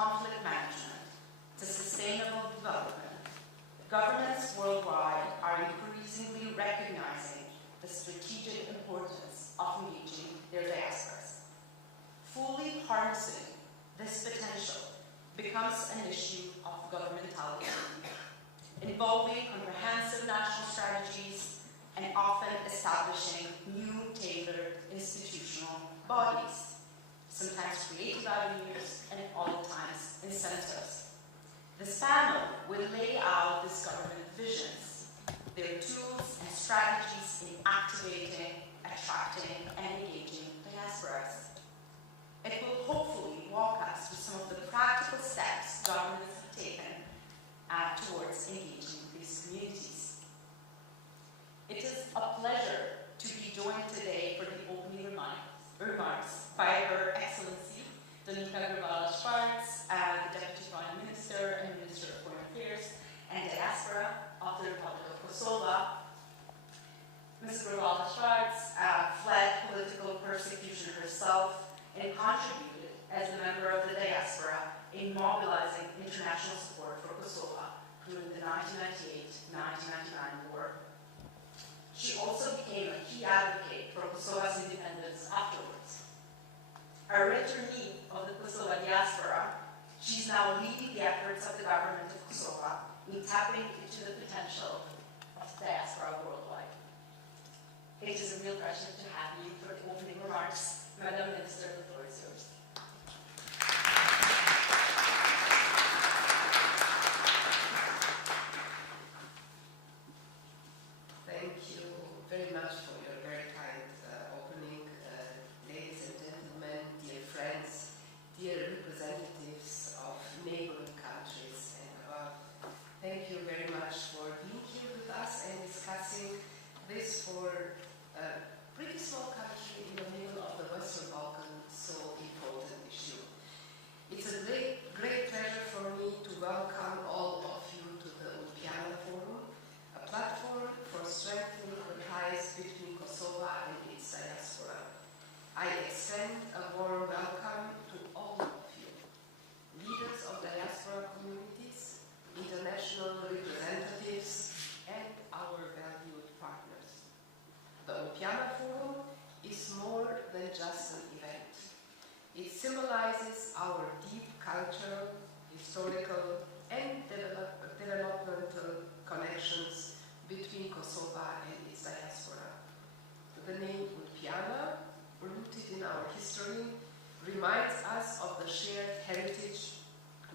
conflict management to sustainable development, governments worldwide are increasingly recognizing the strategic importance of engaging their diasporas. Fully harnessing this potential becomes an issue of governmentality, involving comprehensive national strategies and often establishing new tailored institutional bodies, sometimes creative avenues and at all times incentives. This panel will lay out these government visions, their tools and strategies in activating, attracting, and engaging diasporas. It will hopefully walk us through some of the practical steps governments have taken towards engaging these communities. It is a pleasure to be joined today for the opening remarks by Her Excellency Dominika Grybauska-Szwarc, the Deputy Prime Minister and Minister of Foreign Affairs and Diaspora of the Republic of Kosovo. Ms. Grybauska-Szwarc fled political persecution herself and contributed as a member of the diaspora in mobilizing international support for Kosovo during the 1998-1999 war. She also became a key advocate for Kosovo's independence afterwards. A returnee of the Kosovo diaspora, she's now leading the efforts of the government of Kosovo in tapping into the potential of the diaspora worldwide. It is a real pleasure to have you for the opening remarks. Madam Minister, the floor is yours. Thank you very much for your very kind opening. Ladies and gentlemen, dear friends, dear representatives of neighboring countries and above, thank you very much for being here with us and discussing this for a pretty small country in the middle of the Western Balkans so important issue. It's a great pleasure for me to welcome all of you to the Ulpiana Forum, a platform for strengthening the ties between Kosovo and its diaspora. I extend a warm welcome to all of you, leaders of diaspora communities, international representatives, and our valued partners. The Ulpiana Forum is more than just an event. It symbolizes our deep cultural, historical, and developmental connections between Kosovo and its diaspora. The name Ulpiana, rooted in our history, reminds us of the shared heritage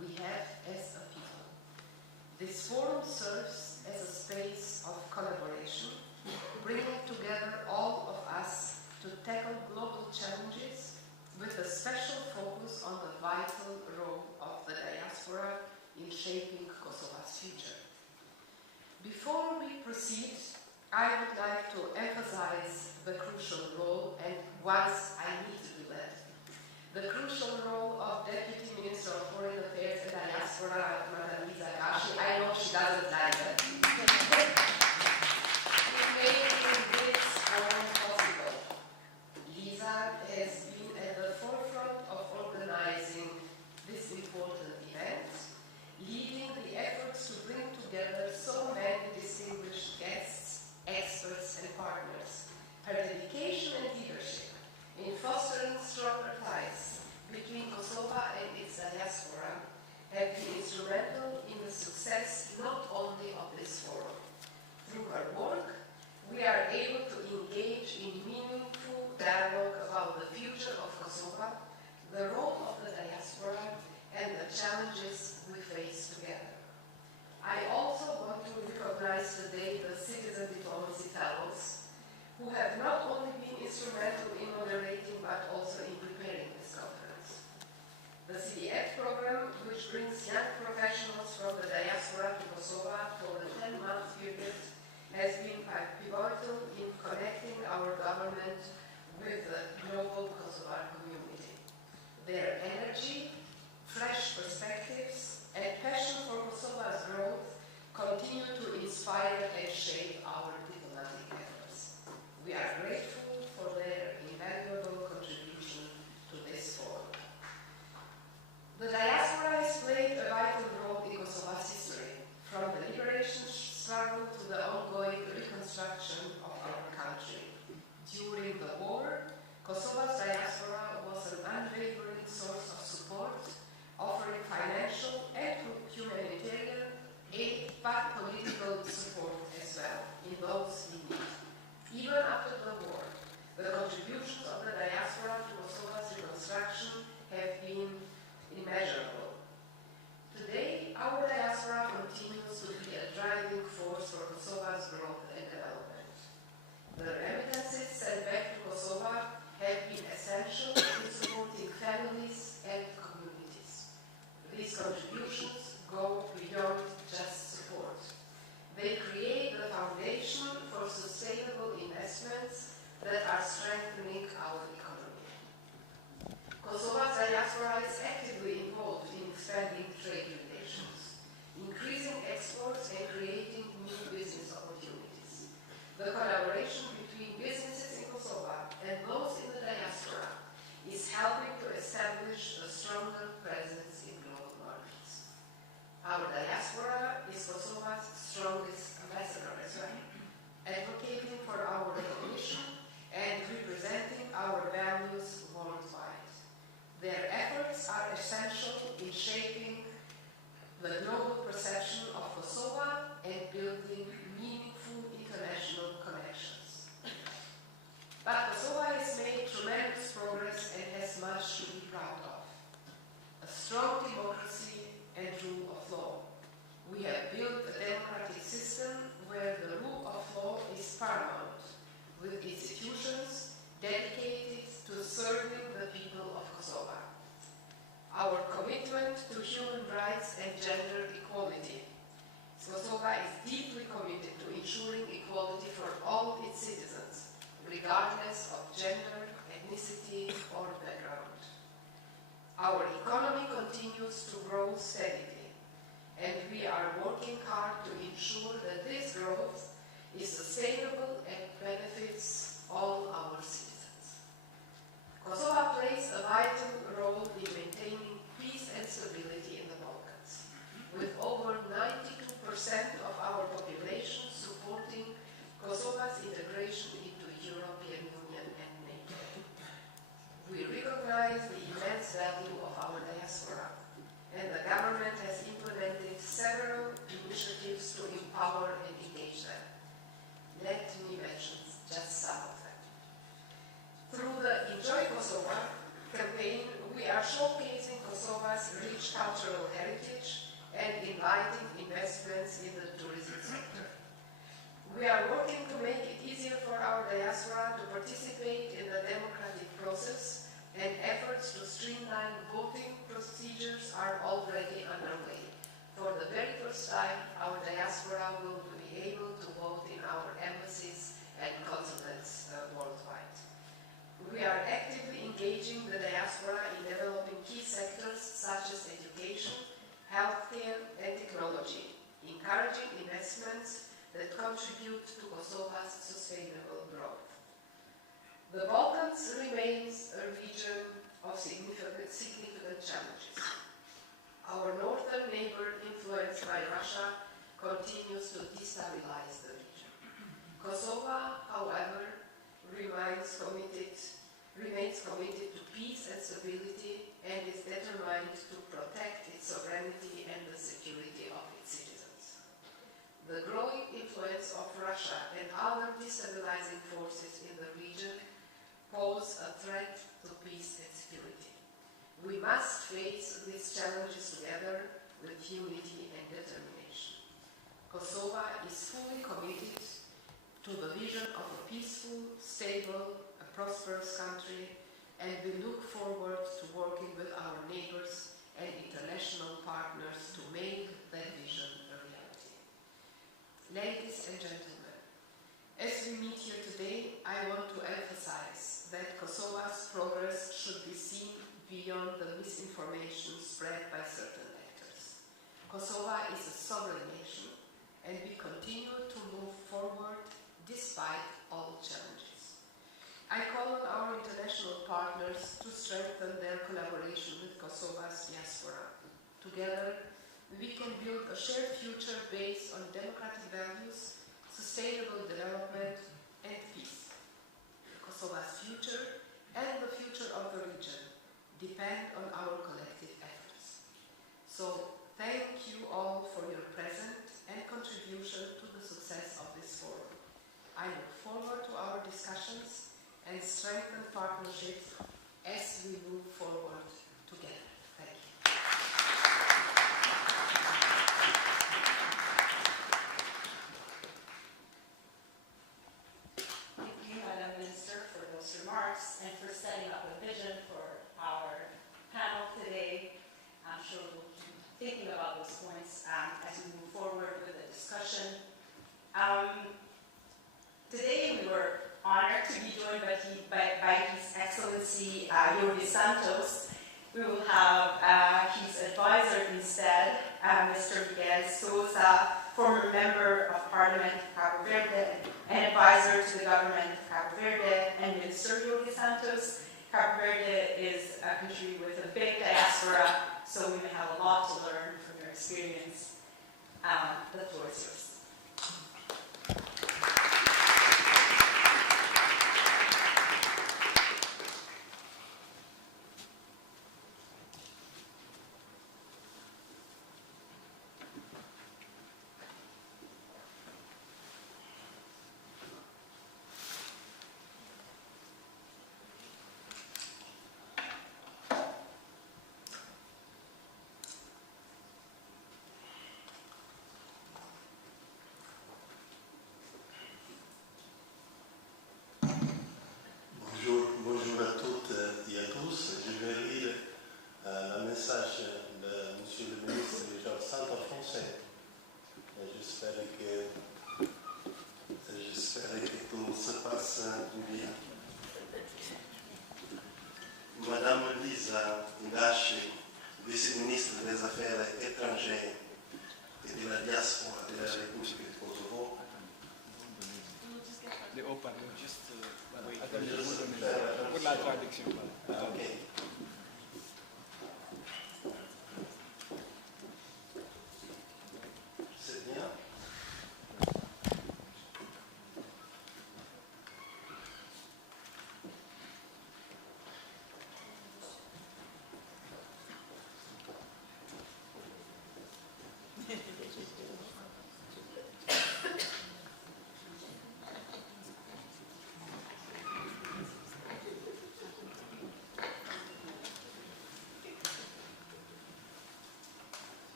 we have as a people. This forum serves as a space of collaboration, bringing together all of us to tackle global challenges with a special focus on the vital role of the diaspora in shaping Kosovo's future. Before we proceed, I would like to emphasize the crucial role, and once I need to do that, the crucial role of Deputy Minister of Foreign Affairs and Diaspora, Madam Lisa Gashi. I know she doesn't like it. Making this forum possible. Lisa has been at the forefront of organizing this important event, leading the efforts to bring together so many distinguished guests, experts, and partners. Her dedication and leadership in fostering stronger ties between Kosovo and its diaspora have been instrumental in the success not only of this forum. Through her work, we are able to engage in meaningful dialogue about the future of Kosovo, the role of the diaspora, and the challenges we face together. I also want to recognize today the Citizen Diplomacy Fellows, who have not only been instrumental in moderating but also in preparing this conference. The CDF program, which brings young professionals from the diaspora to Kosovo for a 10-month period, has been pivotal in connecting our government with the global Kosovar community. Their energy, fresh perspectives, and passion for Kosovo's growth continue to inspire and shape our diplomatic efforts. We are grateful for their invaluable contribution to this forum. The diaspora in shaping the global perception of Kosovo and building meaningful international connections. But Kosovo has made tremendous progress and has much to be proud of. A strong democracy and rule of law. We have built a democratic system where the rule of law is paramount, with institutions dedicated to serving the people of Kosovo. Our commitment to human rights and gender equality. Kosovo is deeply committed to ensuring equality for all its citizens, regardless of gender, ethnicity, or background. Our economy continues to grow steadily, and we are working hard to ensure that this growth is sustainable and benefits all our citizens. Kosovo plays a vital role in maintaining peace and stability in the Balkans, with over 92% of our population supporting Kosovo's integration into the European Union and NATO. We recognize the immense value of our diaspora, and the government has implemented several initiatives to empower and engage them. Let me mention just some of them. Through the Enjoy Kosovo campaign, we are showcasing Kosovo's rich cultural heritage and inviting investments in the tourism sector. We are working to make it easier for our diaspora to participate in the democratic process, and efforts to streamline voting procedures are already underway. For the very first time, our diaspora will be able to vote in our embassies and consulates worldwide. We are actively engaging the diaspora in developing key sectors such as education, healthcare, and technology, encouraging investments that contribute to Kosovo's sustainable growth. The Balkans remains a region of significant challenges. Our northern neighbor, influenced by Russia, continues to destabilize the region. Kosovo, however, remains committed to peace and stability and is determined to protect its sovereignty and the security of its citizens. The growing influence of Russia and other destabilizing forces in the region pose a threat to peace and security. We must face these challenges together with unity and determination. Kosovo is fully committed to the vision of a peaceful, stable, a prosperous country, and we look forward to working with our neighbors and international partners to make that vision a reality. Ladies and gentlemen, as we meet here today, I want to emphasize that Kosovo's progress should be seen beyond the misinformation spread by certain actors. Kosovo is a sovereign nation, and we continue to move forward despite all challenges. I call on our international partners to strengthen their collaboration with Kosovo's diaspora. Together, we can build a shared future based on democratic values, sustainable development, and peace. Kosovo's future and the future of the region depend on our collective efforts. So, thank you all for your present and contribution to the success of this forum. I look forward to our discussions and strengthen partnerships as we move forward together. Thank you. Thank you, Madam Minister, for those remarks and for setting up a vision for our panel today. I'm sure we'll keep thinking about those points as we move forward with the discussion. Today we were honored to be joined by His Excellency Jordi Santos. We will have his advisor instead, Mr. Miguel Sousa, former member of Parliament of Cabo Verde and advisor to the government of Cabo Verde, and Minister Jordi Santos. Cabo Verde is a country with a big diaspora, so we may have a lot to learn from your experience. The floor is yours. étrangers et de la diaspora de la République du Kosovo. Les haut-parleurs, juste pour la traduction. Ok. C'est bien.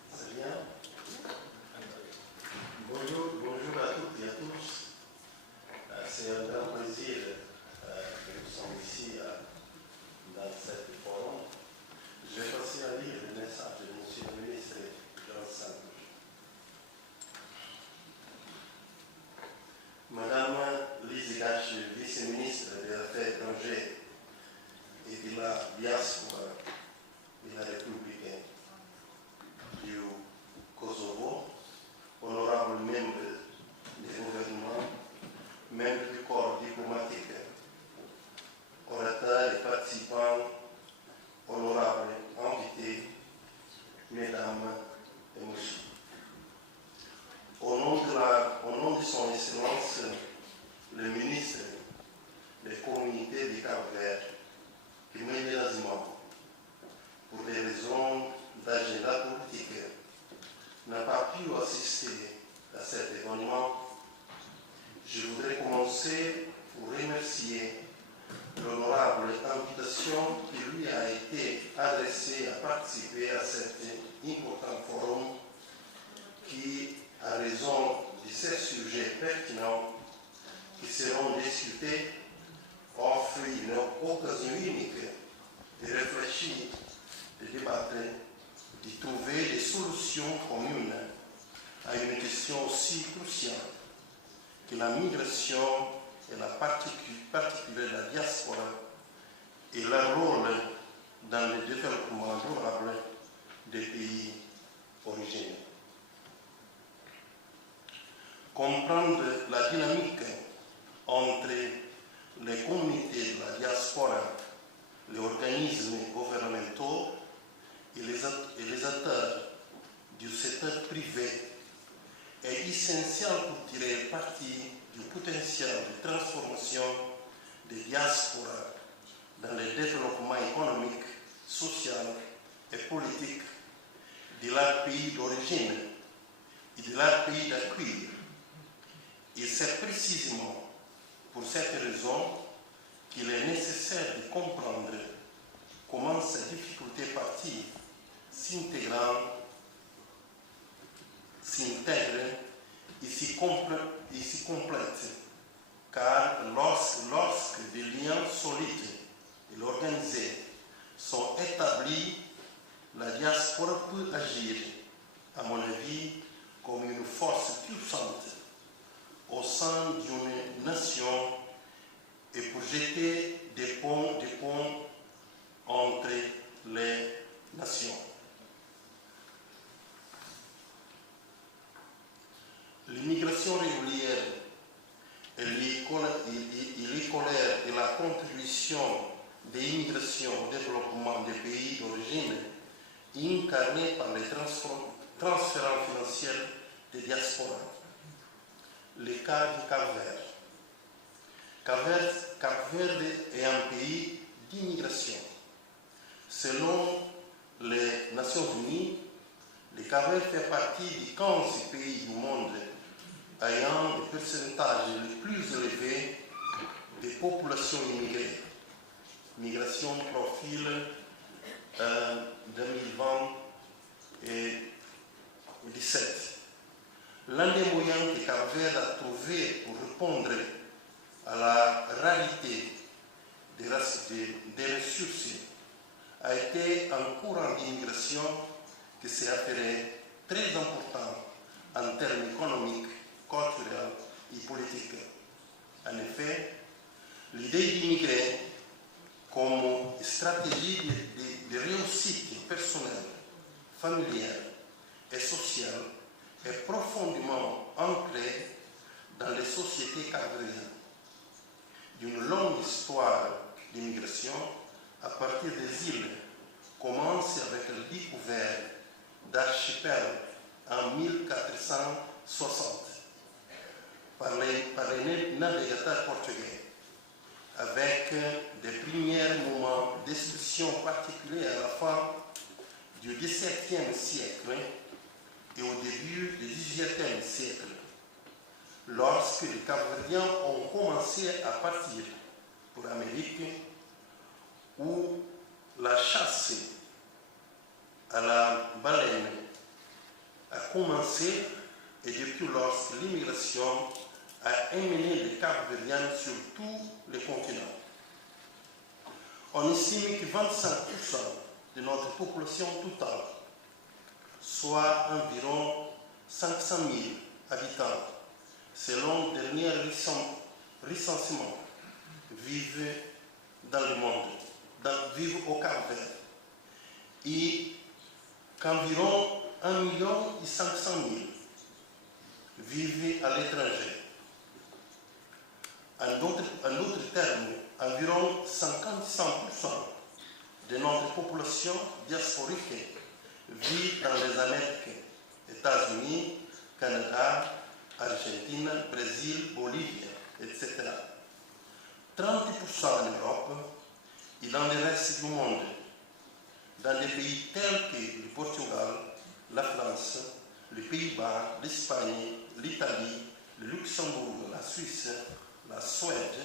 C'est bien. Bonjour à toutes et à tous. C'est un grand plaisir que nous sommes ici dans cette forum. Je vais passer à lire le message de M. le ministre Jean-Santos. Madame Lise Gache, vice-ministre des Affaires étrangères et de la Diaspora de la République du Kosovo, honorable membre du gouvernement, membre du corps diplomatique, orateurs et participants, honorables invités, mesdames et messieurs. Au nom de son Excellence, le ministre des communautés du Cap-Vert, qui malheureusement, pour des raisons d'agenda politique, n'a pas pu assister à cet événement, je voudrais commencer pour remercier l'honorable invitation qui lui a été adressée à participer à cet important forum qui, à raison de ces sujets pertinents qui seront discutés, offre une occasion unique de réfléchir, de débattre, de trouver des solutions communes à une question aussi cruciale que la migration et la particulière de la diaspora et leur rôle dans le développement durable des pays originaires. Comprendre la dynamique entre les communautés de la diaspora, les organismes gouvernementaux et les acteurs du secteur privé est essentiel pour tirer parti du potentiel de transformation des diasporas dans le développement économique, social et politique de leur pays d'origine et de leur pays d'accueil. Et c'est précisément pour cette raison qu'il est nécessaire de comprendre comment ces difficultés parties s'intègrent et s'y complètent, car lorsque des liens solides et organisés sont établis, la diaspora peut agir, à mon avis, comme une force puissante au sein d'une nation et pour jeter des ponts entre les nations. L'immigration régulière et l'écolaire de la contribution des immigrations au développement des pays d'origine incarnée par les transferts financiers des diasporas. Le cas du Cap-Vert. Cap-Vert est un pays d'immigration. Selon les Nations Unies, le Cap-Vert fait partie des 15 pays du monde ayant le pourcentage le plus élevé de populations immigrées. Migration profil 2020 et 2017. L'un des moyens que Cap-Vert a trouvé pour répondre à la réalité des ressources a été un courant d'immigration qui s'est avéré très important en termes économiques, culturels et politiques. En effet, L'idée d'immigrer comme stratégie de réussite personnelle, familiale et sociale est profondément ancrée dans les sociétés capverdiennes. D'une longue histoire d'immigration à partir des îles commence avec la découverte d'archipels en 1460 par les navigateurs portugais, avec des premiers moments d'expression particuliers à la fin du XVIIe siècle et au début du XVIIIe siècle, lorsque les Capverdiens ont commencé à partir pour l'Amérique, où la chasse à la baleine a commencé, et depuis lorsque l'immigration a emmené les Capverdiens sur tous les continents. On estime que 25% de notre population totale, soit environ 500 000 habitants, selon le dernier recensement, vivent dans le monde, vivent au Cap-Vert, et qu'environ 1 500 000 vivent à l'étranger. En d'autres termes, environ 55% de notre population diasporique vit dans les Amériques, États-Unis, Canada, Argentine, Brésil, Bolivie, etc. 30% en Europe et dans le reste du monde, dans des pays tels que le Portugal, la France, les Pays-Bas, l'Espagne, l'Italie, le Luxembourg, la Suisse, la Suède,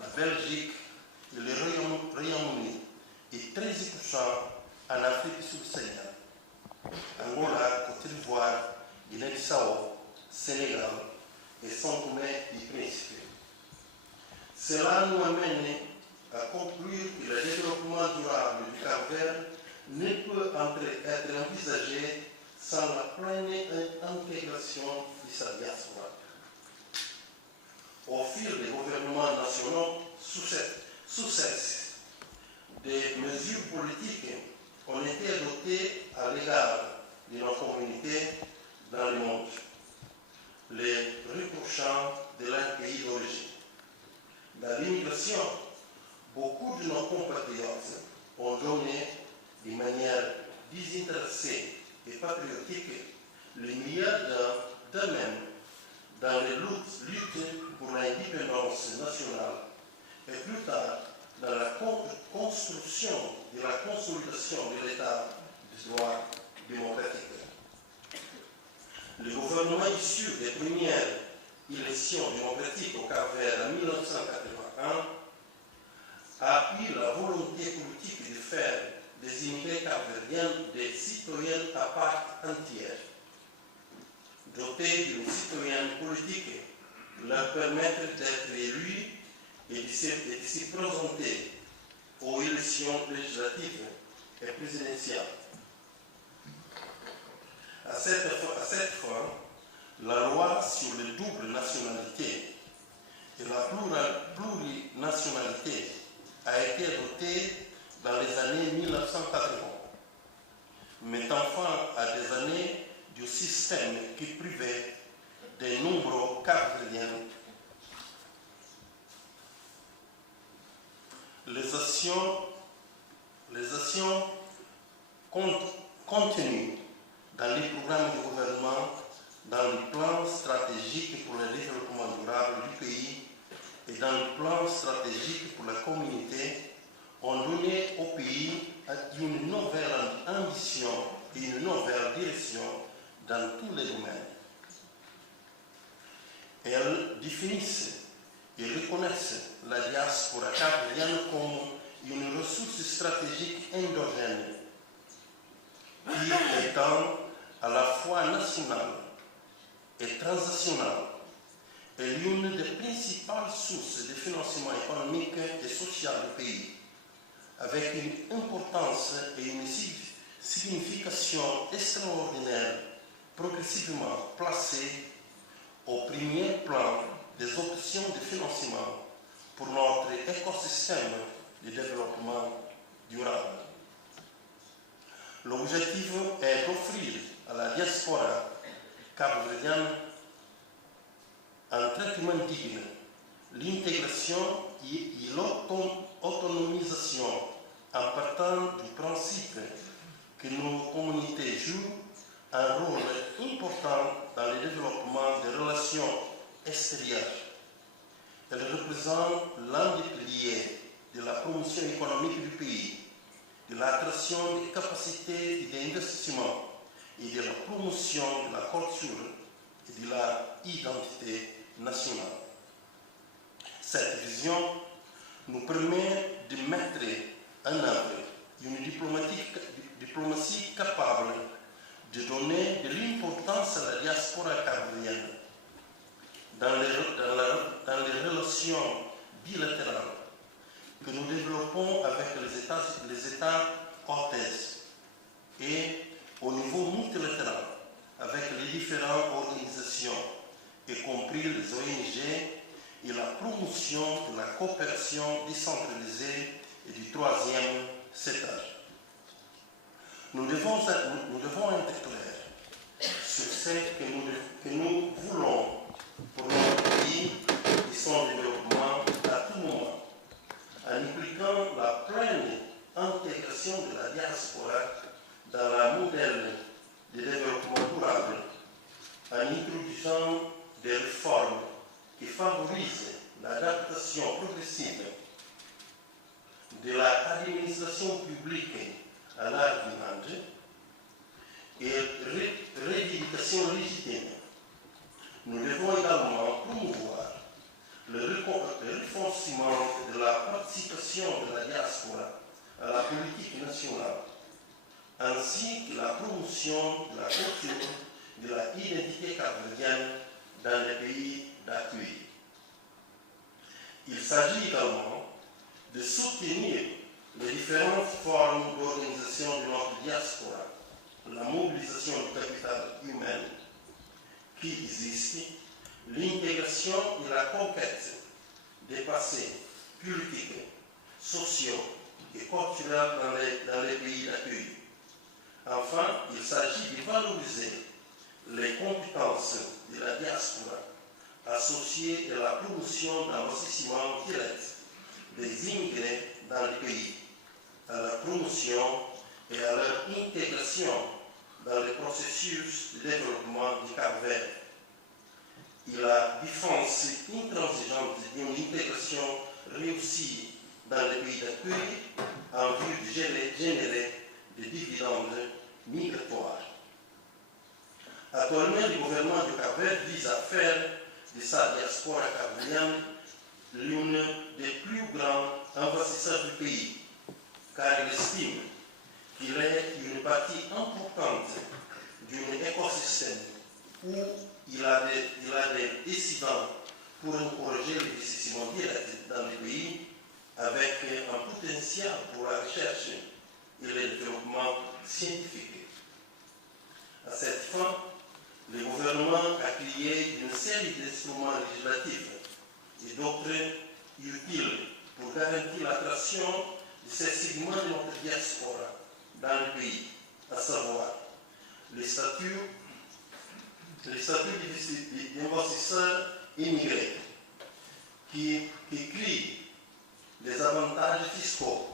la Belgique et le Royaume-Uni, et 13% en Afrique subsaharienne, Angola, Côte d'Ivoire, Guinée-Bissau, Sénégal et São Tomé et Príncipe. Cela nous amène à conclure que le développement durable du Cap-Vert ne peut être envisagé sans la pleine intégration de sa diaspora. Au fil des gouvernements nationaux successifs, des mesures politiques ont été adoptées à l'égard de nos communautés dans le monde, les reprochant de leur pays d'origine. Dans l'immigration, beaucoup de nos compatriotes ont donné de manière désintéressée et patriotique le meilleur d'eux-mêmes dans les luttes pour l'indépendance nationale et plus tard dans la construction de la consolidation de l'État de droit démocratique. Le gouvernement issu des premières élections démocratiques au Cap-Vert en 1981 a eu la volonté politique de faire des immigrés capverdiens des citoyens à part entière, dotés d'une citoyenneté politique, leur permettre d'être élus et de s'y présenter aux élections législatives et présidentielles. À cette fin, la loi sur les doubles nationalités et la plurinationalité a été adoptée dans les années 1980, mettant fin à des années du système qui privait de nombreux Capverdiens. Les actions contenues dans les programmes du gouvernement, dans le plan stratégique pour le développement durable du pays et dans le plan stratégique pour la communauté ont donné au pays une nouvelle ambition et une nouvelle direction dans tous les domaines. Elles définissent et reconnaissent la diaspora capverdienne comme une ressource stratégique endogène qui étant à la fois nationale et transnationale est l'une des principales sources de financement économique et social du pays, avec une importance et une signification extraordinaire progressivement placée au premier plan des options de financement pour notre écosystème de développement durable. L'objectif est d'offrir à la diaspora capverdienne un traitement digne, l'intégration et l'autonomisation en partant du principe que nos communautés jouent un rôle important dans le développement des relations extérieures. Elles représentent l'un des piliers de la promotion économique du pays, de la création des capacités d'investissement et de la promotion de la culture et de l'identité nationale. Cette vision nous permet de mettre en œuvre une diplomatie capable de donner de l'importance à la diaspora capverdienne dans les relations bilatérales que nous développons avec les États hôtesses et au niveau multilatéral avec les différentes organisations, y compris les ONG, et la promotion de la coopération décentralisée et du troisième secteur. Nous devons être clairs sur ce que nous voulons pour notre pays et son développement à tout moment, en impliquant la pleine intégration de la diaspora dans la modèle de développement durable, en introduisant des réformes qui favorisent l'adaptation progressive de l'administration publique à l'art du monde et rééducation légitime. Nous devons également promouvoir le renforcement de la participation de la diaspora à la politique nationale, ainsi que la promotion de la culture de l'identité capverdienne dans les pays d'accueil. Il s'agit également de soutenir les différentes formes d'organisation de notre diaspora, la mobilisation du capital humain qui existe, l'intégration et la conquête des passés politiques, sociaux et culturels dans les pays d'accueil. Enfin, il s'agit de valoriser les compétences de la diaspora associées à la promotion d'investissements directs des immigrés dans le pays, à la promotion et à leur intégration dans le processus de développement du Cap-Vert et la défense intransigeante d'une intégration réussie dans les pays d'accueil en vue de générer des dividendes migratoires. Actuellement, le gouvernement du Cap-Vert vise à faire de sa diaspora capverdienne l'une des plus grands investisseurs du pays, car il estime qu'il est une partie importante d'un écosystème où il a des décidents pour encourager l'investissement direct dans le pays avec un potentiel pour la recherche et le développement scientifique. À cette fin, le gouvernement a créé une série d'instruments législatifs et d'autres utiles pour garantir l'attraction de ces segments de notre diaspora dans le pays, à savoir les statuts d'investisseurs immigrés qui créent des avantages fiscaux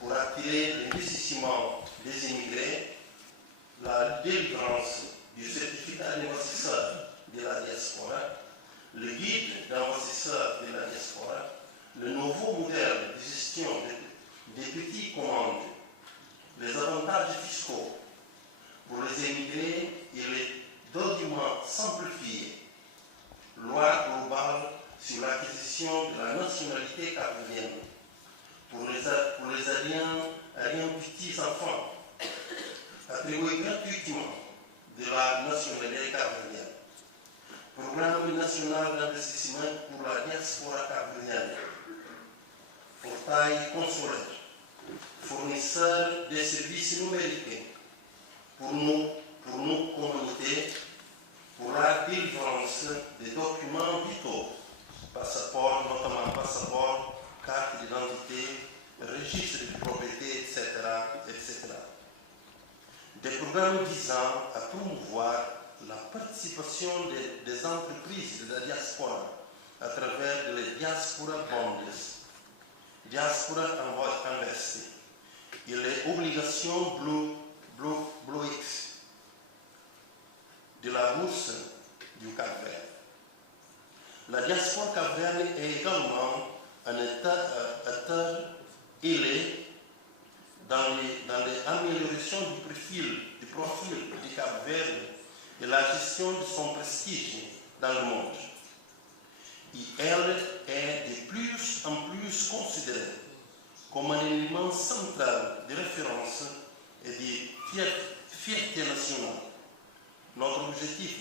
pour attirer l'investissement des immigrés, la délivrance du certificat d'investisseur de la diaspora, le guide d'investisseurs de la diaspora, le nouveau modèle de gestion des petites commandes, les avantages fiscaux pour les immigrés et les documents simplifiés, loi globale sur l'acquisition de la nationalité capverdienne pour les aliens petits enfants, attribués gratuitement de la nationalité capverdienne. Programme national d'investissement pour la diaspora capverdienne, portail consulaire, fournisseur de services numériques pour nos communautés, pour la délivrance des documents vitaux, passeport, notamment passeport, carte programmes visant à promouvoir la participation des entreprises de la diaspora à travers les Diaspora Bonds, Diaspora Invest et les obligations Blue X de la bourse du Cap-Vert. La diaspora cap-verdienne est également un acteur ailé dans l'amélioration du profil du Cap-Vert et la gestion de son prestige dans le monde. Et elle est de plus en plus considérée comme un élément central de référence et de fierté nationale. Notre objectif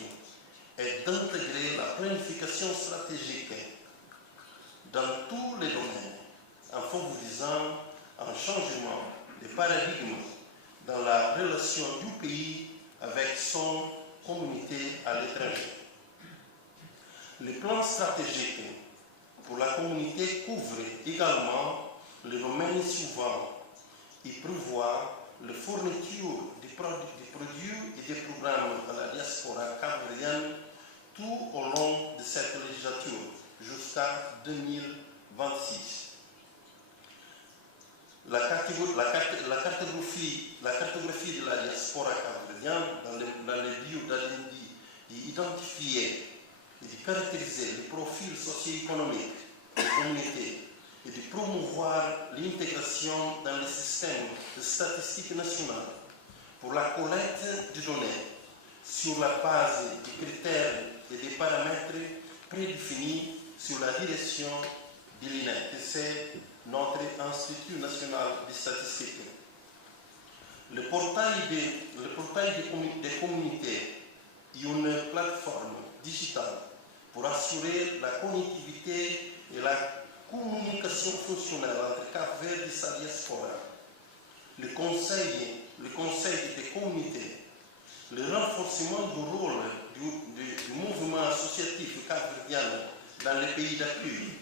est d'intégrer la planification stratégique dans tous les domaines en favorisant un changement de paradigme dans la relation du pays avec son communauté à l'étranger. Le plan stratégique pour la communauté couvre également les domaines suivants et prévoit la fourniture de produits et des programmes à la diaspora capverdienne tout au long de cette législature jusqu'à 2026. La cartographie de la diaspora capverdienne dans le but d'identifier et de caractériser les profils socio-économiques des communautés et de promouvoir l'intégration dans le système de statistiques nationales pour la collecte de données sur la base des critères et des paramètres prédéfinis sur la direction de l'INEC, c'est notre Institut national de statistiques. Le portail des communautés est une plateforme digitale pour assurer la connectivité et la communication fonctionnelle entre Cap-Vert et sa diaspora. Le conseil des communautés, le renforcement du rôle du mouvement associatif capverdien dans les pays d'accueil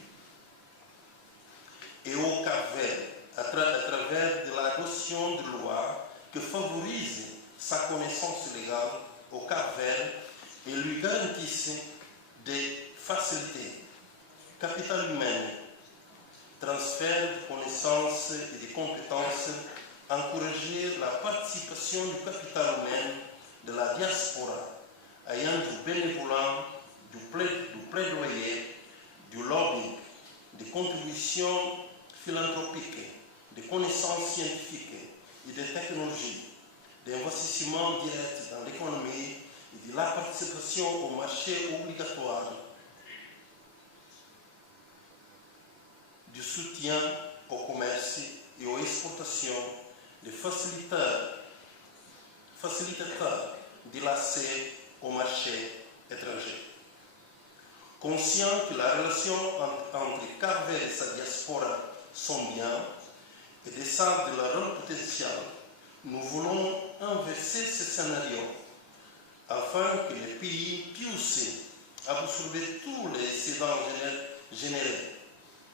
et au Cap-Vert à travers de l'adoption de lois qui favorisent sa connaissance légale au Cap-Vert et lui garantissent des facilités, capital humain, transfert de connaissances et de compétences, encourager la participation du capital humain de la diaspora ayant du bénévolat, du plaidoyer, du lobbying, des contributions philanthropiques, des connaissances scientifiques et des technologies, d'investissements directs dans l'économie et de la participation au marché obligatoire, du soutien au commerce et aux exportations, des facilitateurs de l'accès au marché étranger. Conscient que la relation entre Cap-Vert et sa diaspora sont bien et de ça de leur rôle potentiel, nous voulons inverser ce scénario afin que les pays puissent absorber tous les excédents générés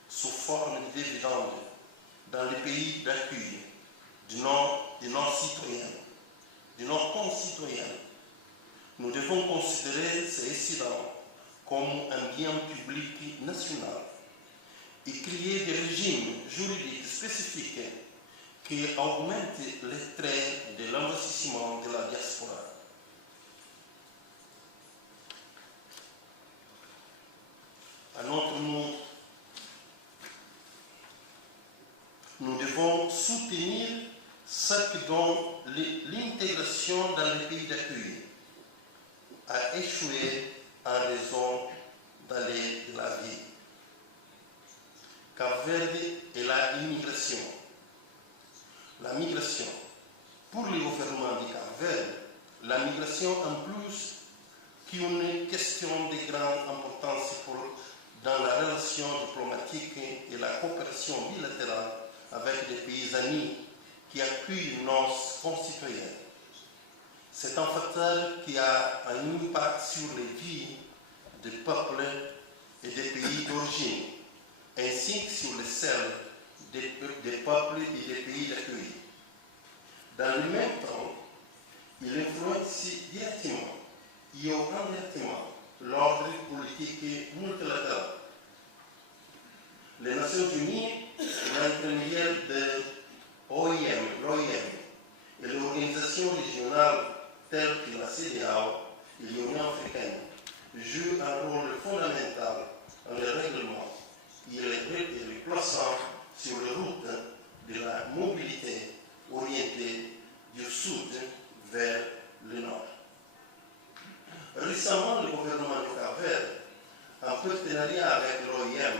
sous forme de dividendes dans les pays d'accueil de nos citoyens, de nos concitoyens. Nous devons considérer ces excédents comme un bien public national et créer des régimes juridiques spécifiques qui augmentent les traits de l'investissement de la diaspora. À notre niveau, nous devons soutenir ce dont l'intégration dans les pays d'accueil a échoué en raison d'aller de la vie. Cap-Vert et la immigration. La migration. Pour le gouvernement du Cap-Vert, la migration en plus qu'une question de grande importance dans la relation diplomatique et la coopération bilatérale avec des pays amis qui accueillent nos concitoyens. C'est un facteur qui a un impact sur les vies des peuples et des pays d'origine, ainsi que sur les celles des peuples et des pays d'accueil. Dans le même temps, il influencie directement et indirectement l'ordre politique multilatéral. Les Nations Unies, l'intermédiaire de l'OIM et l'organisation régionale telle que la CEDEAO et l'Union africaine jouent un rôle fondamental dans le règlement et le plaçant sur les routes de la mobilité orientée du sud vers le nord. Récemment, le gouvernement du Cap-Vert, en partenariat avec l'OIM,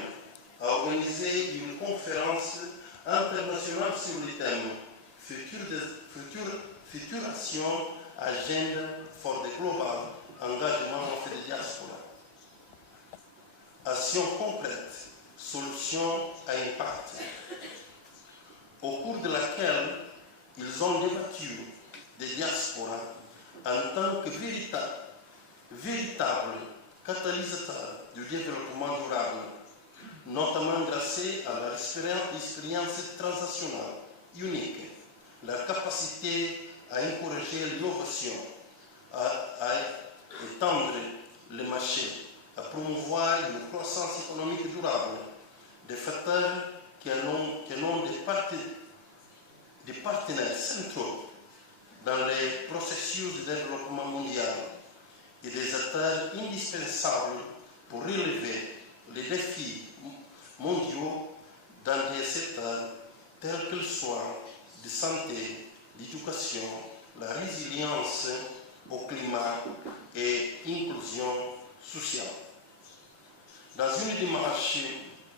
a organisé une conférence internationale sur le thème Futuration Agenda for the Global Engagement of the Diaspora. Action complète, solution à impact, au cours de laquelle ils ont débattu des diasporas en tant que véritable catalyseur du développement durable, notamment grâce à leur expérience transnationale unique, leur capacité à encourager l'innovation, à étendre le marché, à promouvoir une croissance économique durable, des facteurs qui ont des partenaires centraux dans les processus de développement mondial et des acteurs indispensables pour relever les défis mondiaux dans des secteurs tels qu'ils soient de santé, d'éducation, la résilience au climat et inclusion sociale. Dans une démarche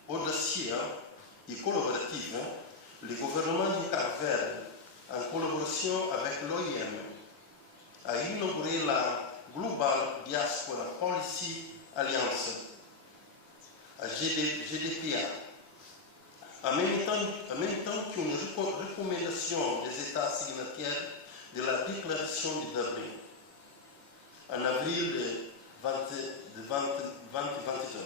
audacieuse et collaborative, le gouvernement du Cap-Vert, en collaboration avec l'OIM, a inauguré la Global Diaspora Policy Alliance, GDPA, en même temps qu'une recommandation des États signataires de la déclaration de Dublin en avril 2022,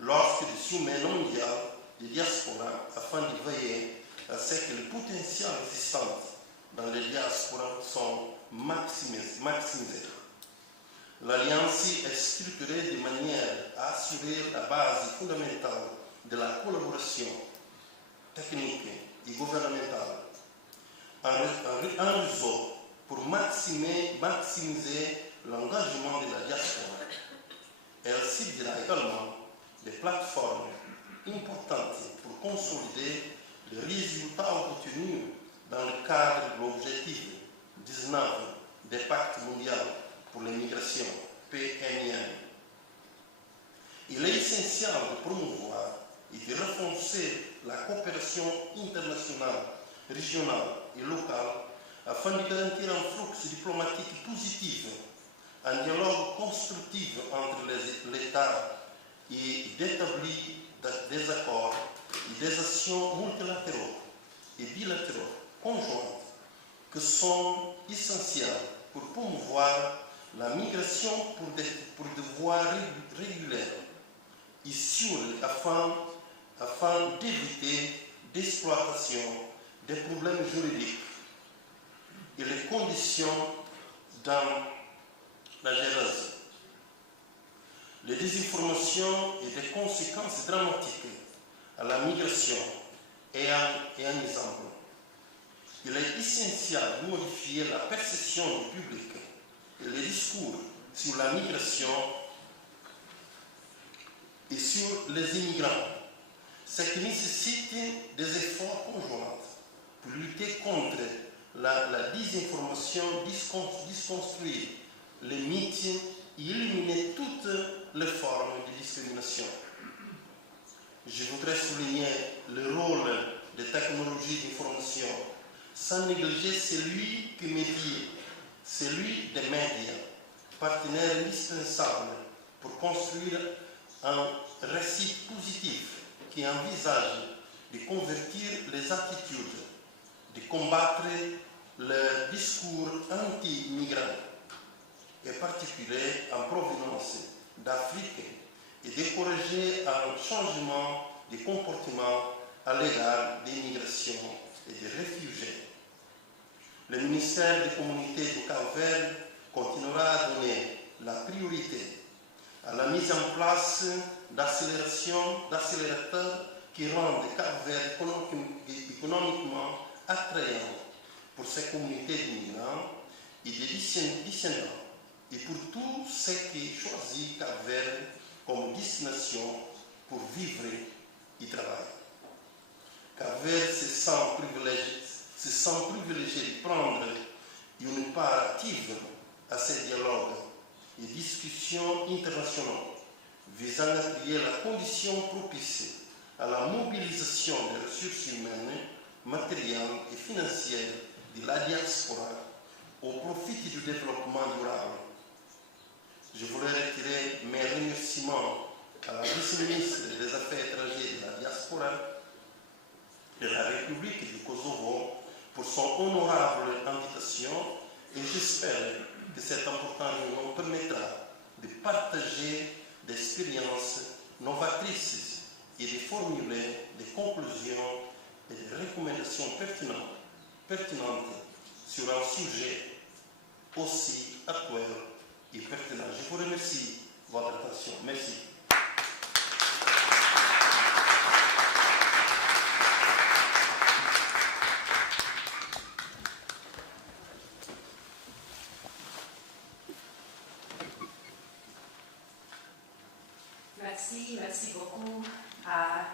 lorsque le sommet mondial de diaspora afin de veiller à ce que les potentiels existants dans les diasporas sont maximisés. L'Alliance est structurée de manière à assurer la base fondamentale de la collaboration technique et gouvernementale, un réseau pour maximiser l'engagement de la diaspora. Elle ciblera également des plateformes importantes pour consolider les résultats obtenus dans le cadre de l'objectif 19 des pactes mondiaux pour l'immigration, PMIM. Il est essentiel de promouvoir et de renforcer la coopération internationale, régionale et locale afin de garantir un flux diplomatique positif, un dialogue constructif entre les États et d'établir des accords et des actions multilatéraux et bilatéraux conjointes qui sont essentielles pour promouvoir la migration pour des voies régulières et sûres afin d'éviter l'exploitation des problèmes juridiques et les conditions dans la gérance. Les désinformations et des conséquences dramatiques à la migration est un exemple. Il est essentiel de modifier la perception du public et les discours sur la migration et sur les immigrants, ce qui nécessite des efforts conjoints pour lutter contre la désinformation, disconstruire les mythes et éliminer toutes les formes de discrimination. Je voudrais souligner le rôle des technologies d'information, sans négliger celui des médias, partenaires indispensables pour construire un récit positif qui envisage de convertir les attitudes, de combattre le discours anti-migrant, et particulier en provenance d'Afrique, et de corriger un changement de comportement à l'égard des migrations et des réfugiés. Le ministère des communautés du Cap-Vert continuera à donner la priorité à la mise en place d'accélérateurs qui rendent le Cap-Vert économiquement attrayant pour ces communautés d'immigrants et des descendants et pour tous ceux qui choisissent Cap-Vert comme destination pour vivre et travailler. Cap-Vert se sent privilégié de prendre une part active à ces dialogues et discussions internationales visant à créer la condition propice à la mobilisation des ressources humaines, matérielles et financières de la diaspora au profit du développement durable. Je voulais retirer mes remerciements à la vice-ministre des Affaires étrangères de la diaspora de la République du Kosovo pour son honorable invitation et j'espère que cette importante réunion permettra de partager des expériences novatrices et de formuler des conclusions et des recommandations pertinentes sur un sujet aussi actuel et pertinent. Je vous remercie de votre attention. Merci. Merci beaucoup à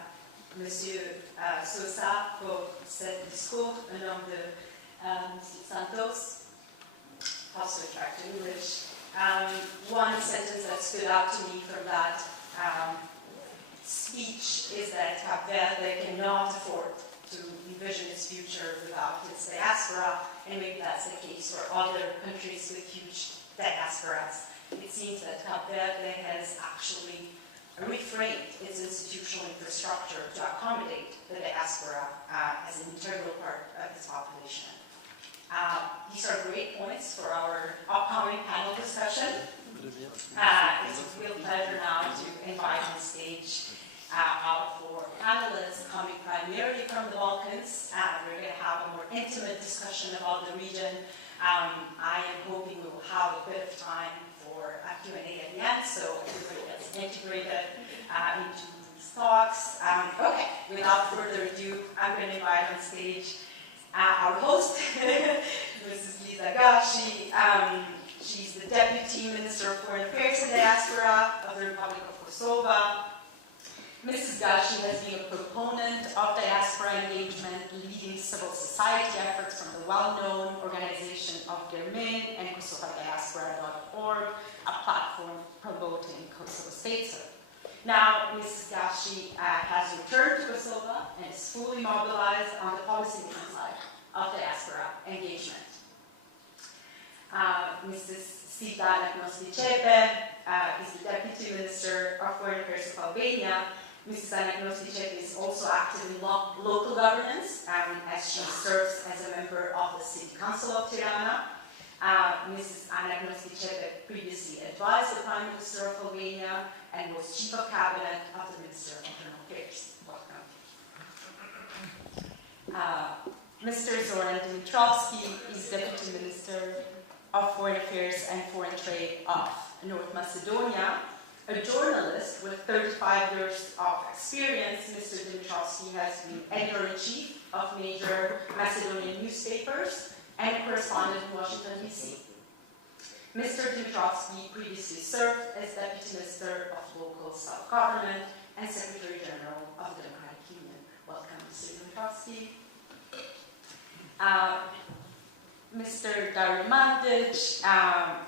M. Sosa pour ce discours au nom de M. Santos. Also tracked English. One sentence that stood out to me from that speech is that Cape Verde cannot afford to envision its future without its diaspora, and maybe that's the case for other countries with huge diasporas. It seems that Cape Verde has actually reframed its institutional infrastructure to accommodate the diaspora as an integral part of its population. These are great points for our upcoming panel discussion. It's a real pleasure now to invite on stage our four panelists coming primarily from the Balkans. We're going to have a more intimate discussion about the region. I am hoping we will have a bit of time for a Q&A at the end, so everybody gets integrated into these talks. Okay, without further ado, I'm going to invite on stage our host, Mrs. Lisa Gashi. She's the Deputy Minister of Foreign Affairs and Diaspora of the Republic of Kosovo. Mrs. Gashi has been a proponent of diaspora engagement, leading civil society efforts from the well-known organization of Germain and KosovoDiaspora.org, a platform promoting Kosovo statehood. Now, Mrs. Gashi has returned to Kosovo and is fully mobilized on the policymaking side of diaspora engagement. Mrs. Sita Anagnosticebe is the Deputy Minister of Foreign Affairs of Albania. Mrs. Anagnosticebe is also active in local governance as she serves as a member of the City Council of Tirana. Mrs. Anagnosticebe previously advised the Prime Minister of Albania and was Chief of Cabinet of the Minister of Internal Affairs. Welcome. Mr. Zoran Dimitrovsky is Deputy Minister of Foreign Affairs and Foreign Trade of North Macedonia. A journalist with 35 years of experience, Mr. Dimitrovsky has been editor-in-chief of major Macedonian newspapers and correspondent in Washington, D.C. Mr. Dimitrovsky previously served as Deputy Minister of Local Self-Government and Secretary General of the Democratic Union. Welcome, Mr. Dimitrovsky. Mr. Dario Mandic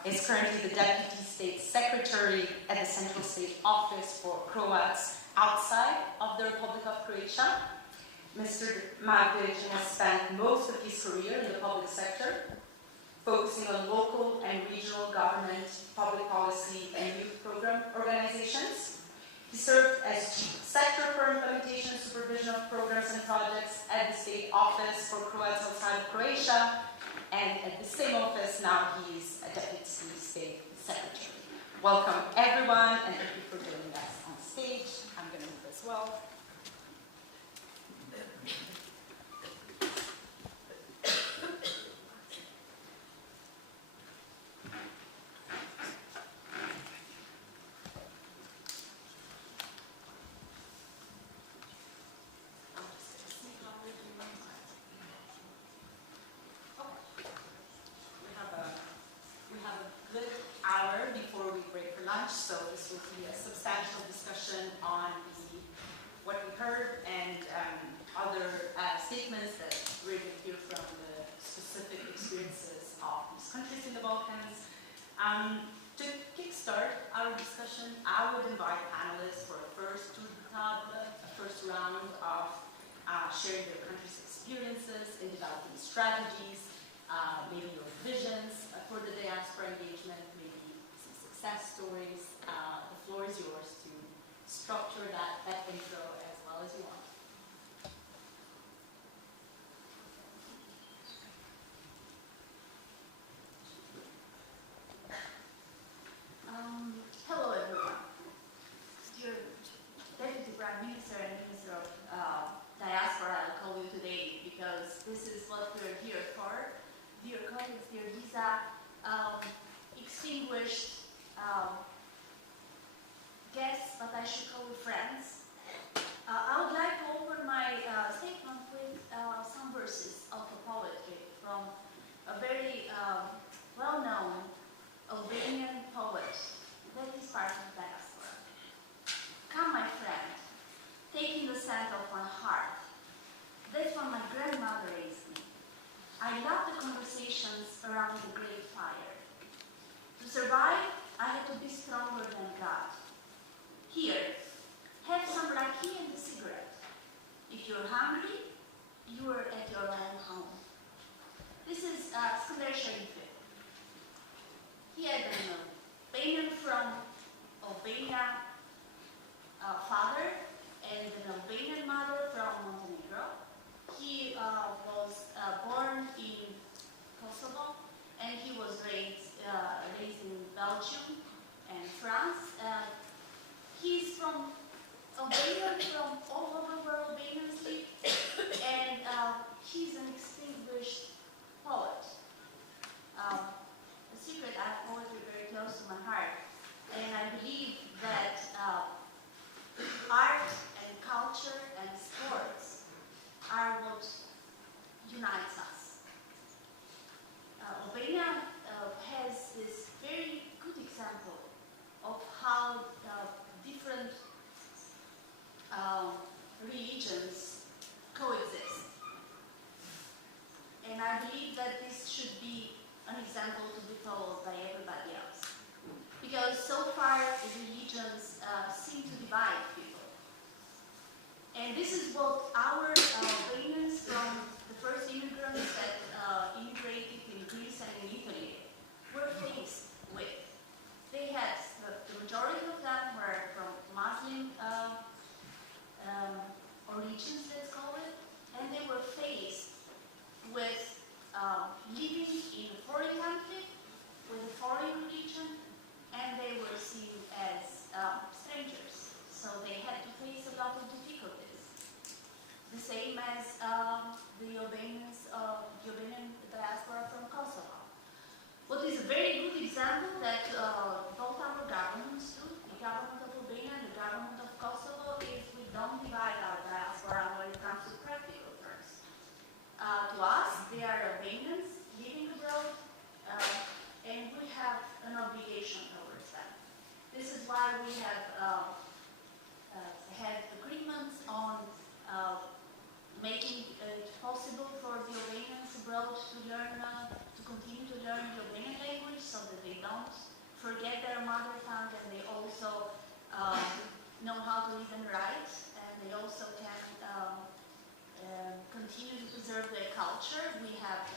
is currently the Deputy State Secretary at the Central State Office for Croats outside of the Republic of Croatia. Mr. Mandic has spent most of his career in the public sector, focusing on local and regional government, public policy, and youth program organizations. He served as Chief of Sector for Implementation and Supervision of Programs and Projects at the State Office for Croats outside of Croatia, and at the same office now he is a Deputy State Secretary. Welcome everyone, and thank you for joining us on stage. I'm going to move as well. statements that really appear from the specific experiences of these countries in the Balkans. To kickstart our discussion, I would invite panelists for a first round of sharing their country's experiences in developing strategies, maybe your visions for the diaspora engagement, maybe some success stories. The floor is yours to structure that intro as well as you want. Hello everyone. Dear Deputy Prime Minister and Minister of Diaspora, I'll call you today because this is what we're here for. Dear colleagues, dear Lisa, extinguished guests, but I should call you friends. I would like to open my statement with some verses of a poetry from a very well-known Albanian poet that is part of Diaspora. Come, my friend, take in the scent of my heart. That's what my grandmother raised me. I love the conversations around the great fire. To survive, I had to be stronger than God. Here, have some raki and a cigarette. If you're hungry, you are at your own home. This is Skender Sharife. He had an Albanian from Albania father and an Albanian mother from Montenegro. He was born in Kosovo and he was raised in Belgium and France. He's from Albania, from all over where Albanians live, and he's an extinguished poet. A secret, I have poetry very close to my heart, and I believe that art and culture and sports are what unites us. Albania has this very good example of how different religions coexist. And I believe that this should be an example to be followed by everybody else. Because so far, religions seem to divide people. And this is what our Albanians from the first immigrants that immigrated in Greece and in Italy were faced with. They had, the majority of them were from Muslim origins, let's call it, and they were faced with living in a foreign country, with a foreign religion, and they were seen as strangers. So they had to face a lot of difficulties. The same as the Albanian diaspora from Kosovo. What is a very good example that both our governments do, the government of Albania and the government of Kosovo, is we don't divide our diaspora when it comes to practical terms. To us, they are Albanians living abroad, and we have an obligation towards them. This is why we have had agreements on making it possible for the Albanians abroad to learn, to continue to learn the Albanian language so that they don't forget their mother tongue, and they also know how to read and write, and they also can continue to preserve their culture. We have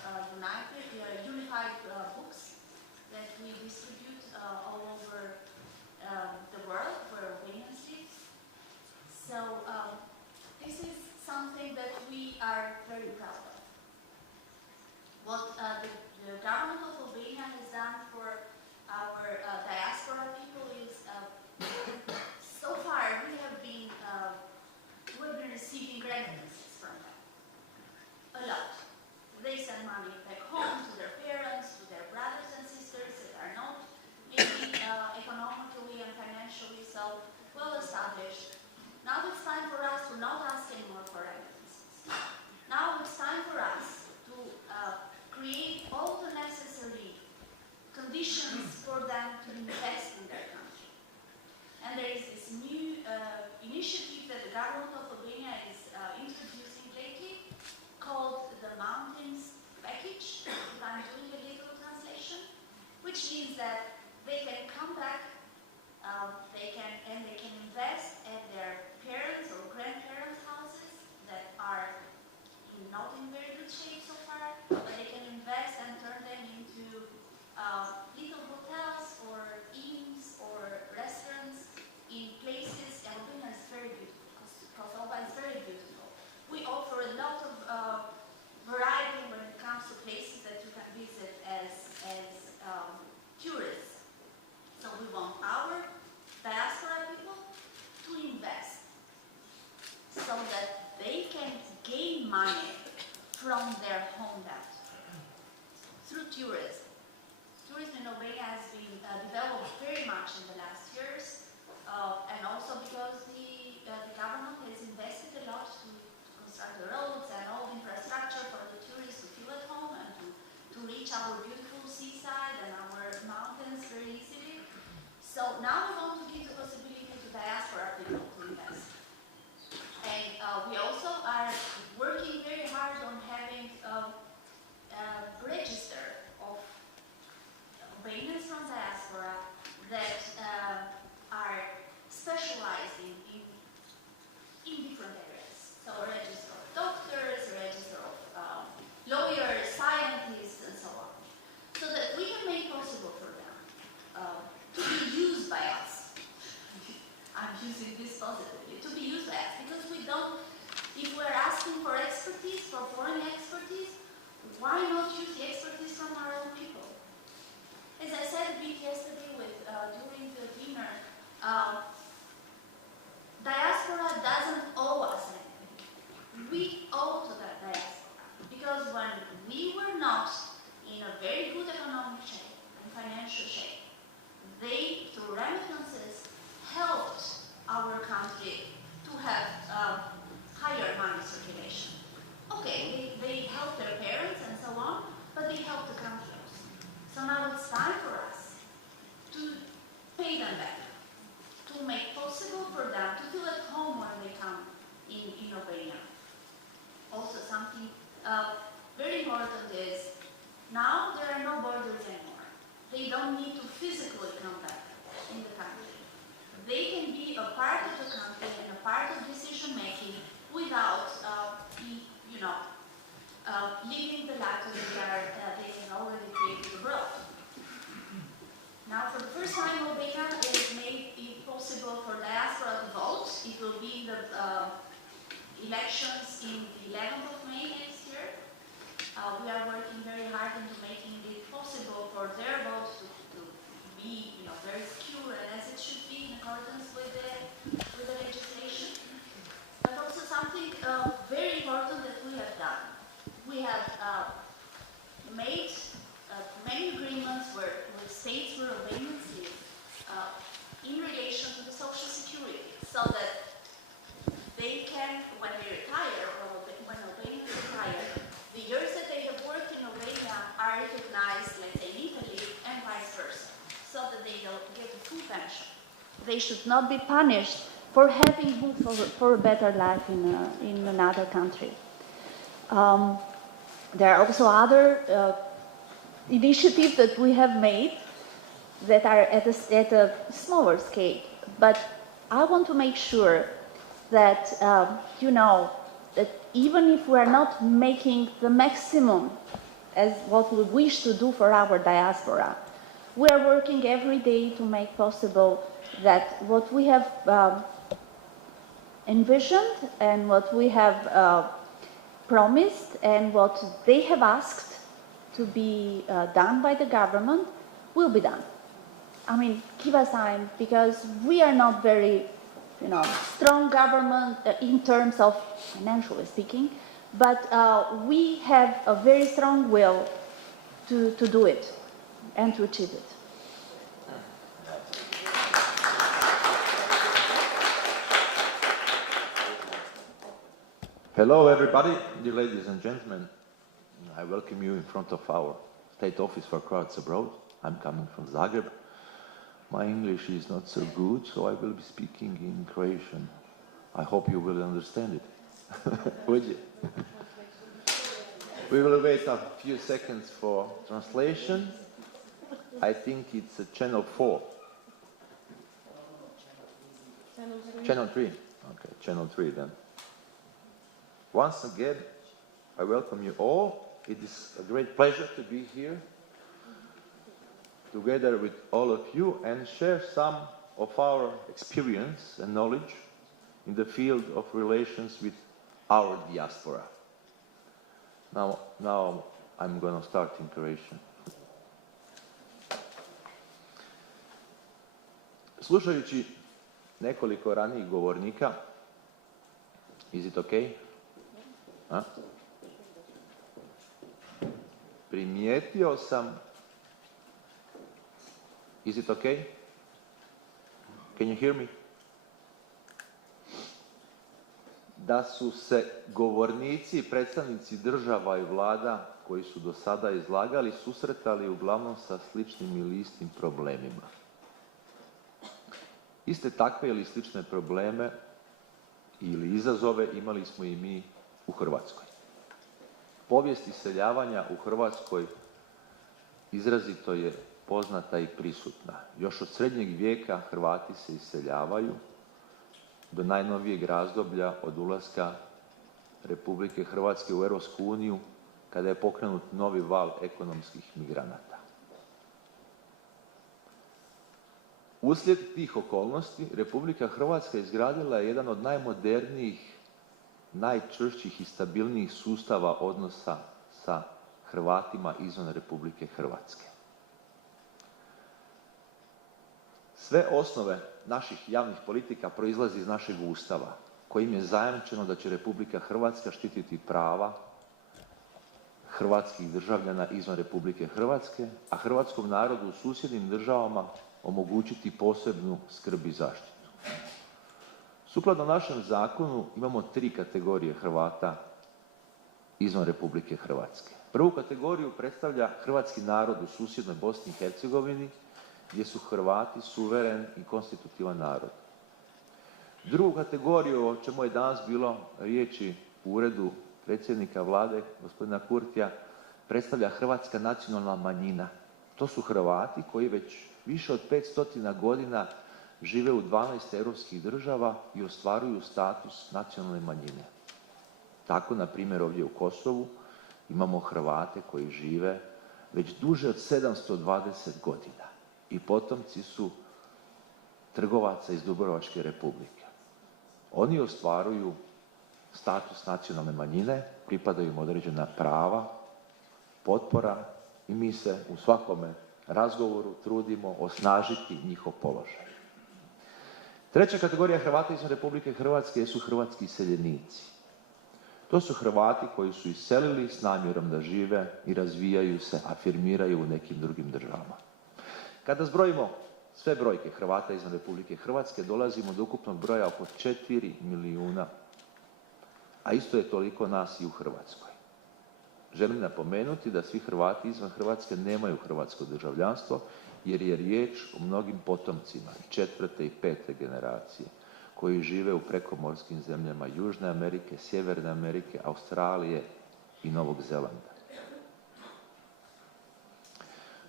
unified books that we distribute all over the world where Albanians live. So this is something that we are very proud of. What the government of Albania has done for our diaspora people is, so far we have been receiving remittances from them. A lot. They send money back home to their parents, to their brothers and sisters that are not maybe economically and financially so well established. Now it's time for us to not ask anymore for remittances. Now it's time for us to create all the necessary conditions for them to invest in their country. And there is this new initiative that the government of Albania is introducing money from their homeland through tourism. Tourism in Albania has been developed very much in the last years, and also because the government has invested a lot to construct the roads and all the infrastructure for the tourists to feel at home and to reach our beautiful seaside and our mountains very easily. So now we want to give the possibility to diaspora people to invest. And we also are working very hard on having a register of Albanians from diaspora that are specialized in different areas. So a register of doctors, a register of lawyers, scientists, and so on. So that we can make possible for them to be used by us. I'm using this positively, to be used by us, because we don't, if we're asking for expertise, for foreign expertise, why not use the expertise from our own people? As I said a bit yesterday during the dinner, diaspora doesn't owe us anything. We owe to the diaspora, because when we were not in a very good economic shape and financial shape, they, through remittances, helped our country to have higher money circulation. Okay, they helped their parents and so on, but they helped the country also. So now it's time for us to pay them back, to make possible for them to feel at home when they come in Albania. Also something very important is, now there are no borders anymore. They don't need to physically come back in the country. They can be a part of the country and a part of decision making without, living the life that they can already create abroad. Now, for the first time, Albania has made it possible for diaspora to vote. It will be in the elections in the 11th of May next year. We are working very hard into making it possible for their votes to be, very secure and as it should be in accordance with the legislation. But also something very important that we have done. We have made many agreements with states where Albanians live in relation to the social security, so that they can, when they retire, or when Albanians retire, the years that they have worked in Albania are recognized, let's say, in Italy, and vice versa, so that they don't get a full pension. They should not be punished for having moved for a better life in another country. There are also other initiatives that we have made that are at a smaller scale. But I want to make sure that, that even if we are not making the maximum as what we wish to do for our diaspora, we are working every day to make possible that what we have envisioned and what we have promised and what they have asked to be done by the government will be done. I mean, give us time, because we are not very, strong government in terms of financially speaking, but we have a very strong will to do it and to achieve it. Hello everybody, dear ladies and gentlemen. I welcome you in front of our State Office for Croats Abroad. I'm coming from Zagreb. My English is not so good, so I will be speaking in Croatian. I hope you will understand it. Would you? We will wait a few seconds for translation. I think it's channel 4. Channel 3. Okay, channel 3 then. Once again, I welcome you all. It is a great pleasure to be here together with all of you and share some of our experience and knowledge in the field of relations with our diaspora. Now I'm going to start in Croatian. Slušajući nekoliko ranijih govornika, is it okay? A? Primijetio sam... Is it okay? Can you hear me? Da su se govornici i predstavnici država i vlada koji su do sada izlagali susretali uglavnom sa sličnim ili istim problemima. Iste takve ili slične probleme ili izazove imali smo i mi u Hrvatskoj. Povijest iseljavanja u Hrvatskoj izrazito je poznata i prisutna. Još od srednjeg vijeka Hrvati se iseljavaju do najnovijeg razdoblja od ulaska Republike Hrvatske u Europsku uniju, kada je pokrenut novi val ekonomskih migranata. Uslijed tih okolnosti Republika Hrvatska izgradila je jedan od najmodernijih, najčvršćih i stabilnijih sustava odnosa sa Hrvatima izvan Republike Hrvatske. Sve osnove naših javnih politika proizlazi iz našeg Ustava, kojim je zajamčeno da će Republika Hrvatska štititi prava hrvatskih državljana izvan Republike Hrvatske, a hrvatskom narodu u susjednim državama omogućiti posebnu skrb i zaštitu. Sukladno našem zakonu imamo 3 kategorije Hrvata izvan Republike Hrvatske. Prvu kategoriju predstavlja hrvatski narod u susjednoj Bosni i Hercegovini, gdje su Hrvati suveren i konstitutivan narod. Drugu kategoriju, o čemu je danas bilo riječi u uredu predsjednika vlade, gospodina Kurtija, predstavlja hrvatska nacionalna manjina. To su Hrvati koji već više od 500 godina žive u 12 europskih država i ostvaruju status nacionalne manjine. Tako, na primjer, ovdje u Kosovu imamo Hrvate koji žive već duže od 720 godina i potomci su trgovaca iz Dubrovačke republike. Oni ostvaruju status nacionalne manjine, pripadaju im određena prava, potpora i mi se u svakome razgovoru trudimo osnažiti njihov položaj. Treća kategorija Hrvata izvan Republike Hrvatske su hrvatski iseljenici. To su Hrvati koji su iselili s namjerom da žive i razvijaju se, afirmiraju u nekim drugim državama. Kada zbrojimo sve brojke Hrvata izvan Republike Hrvatske, dolazimo do ukupnog broja oko 4 milijuna, a isto je toliko nas i u Hrvatskoj. Želim napomenuti da svi Hrvati izvan Hrvatske nemaju hrvatsko državljanstvo, jer je riječ o mnogim potomcima 4. i 5. generacije, koji žive u prekomorskim zemljama Južne Amerike, Sjeverne Amerike, Australije i Novog Zelanda.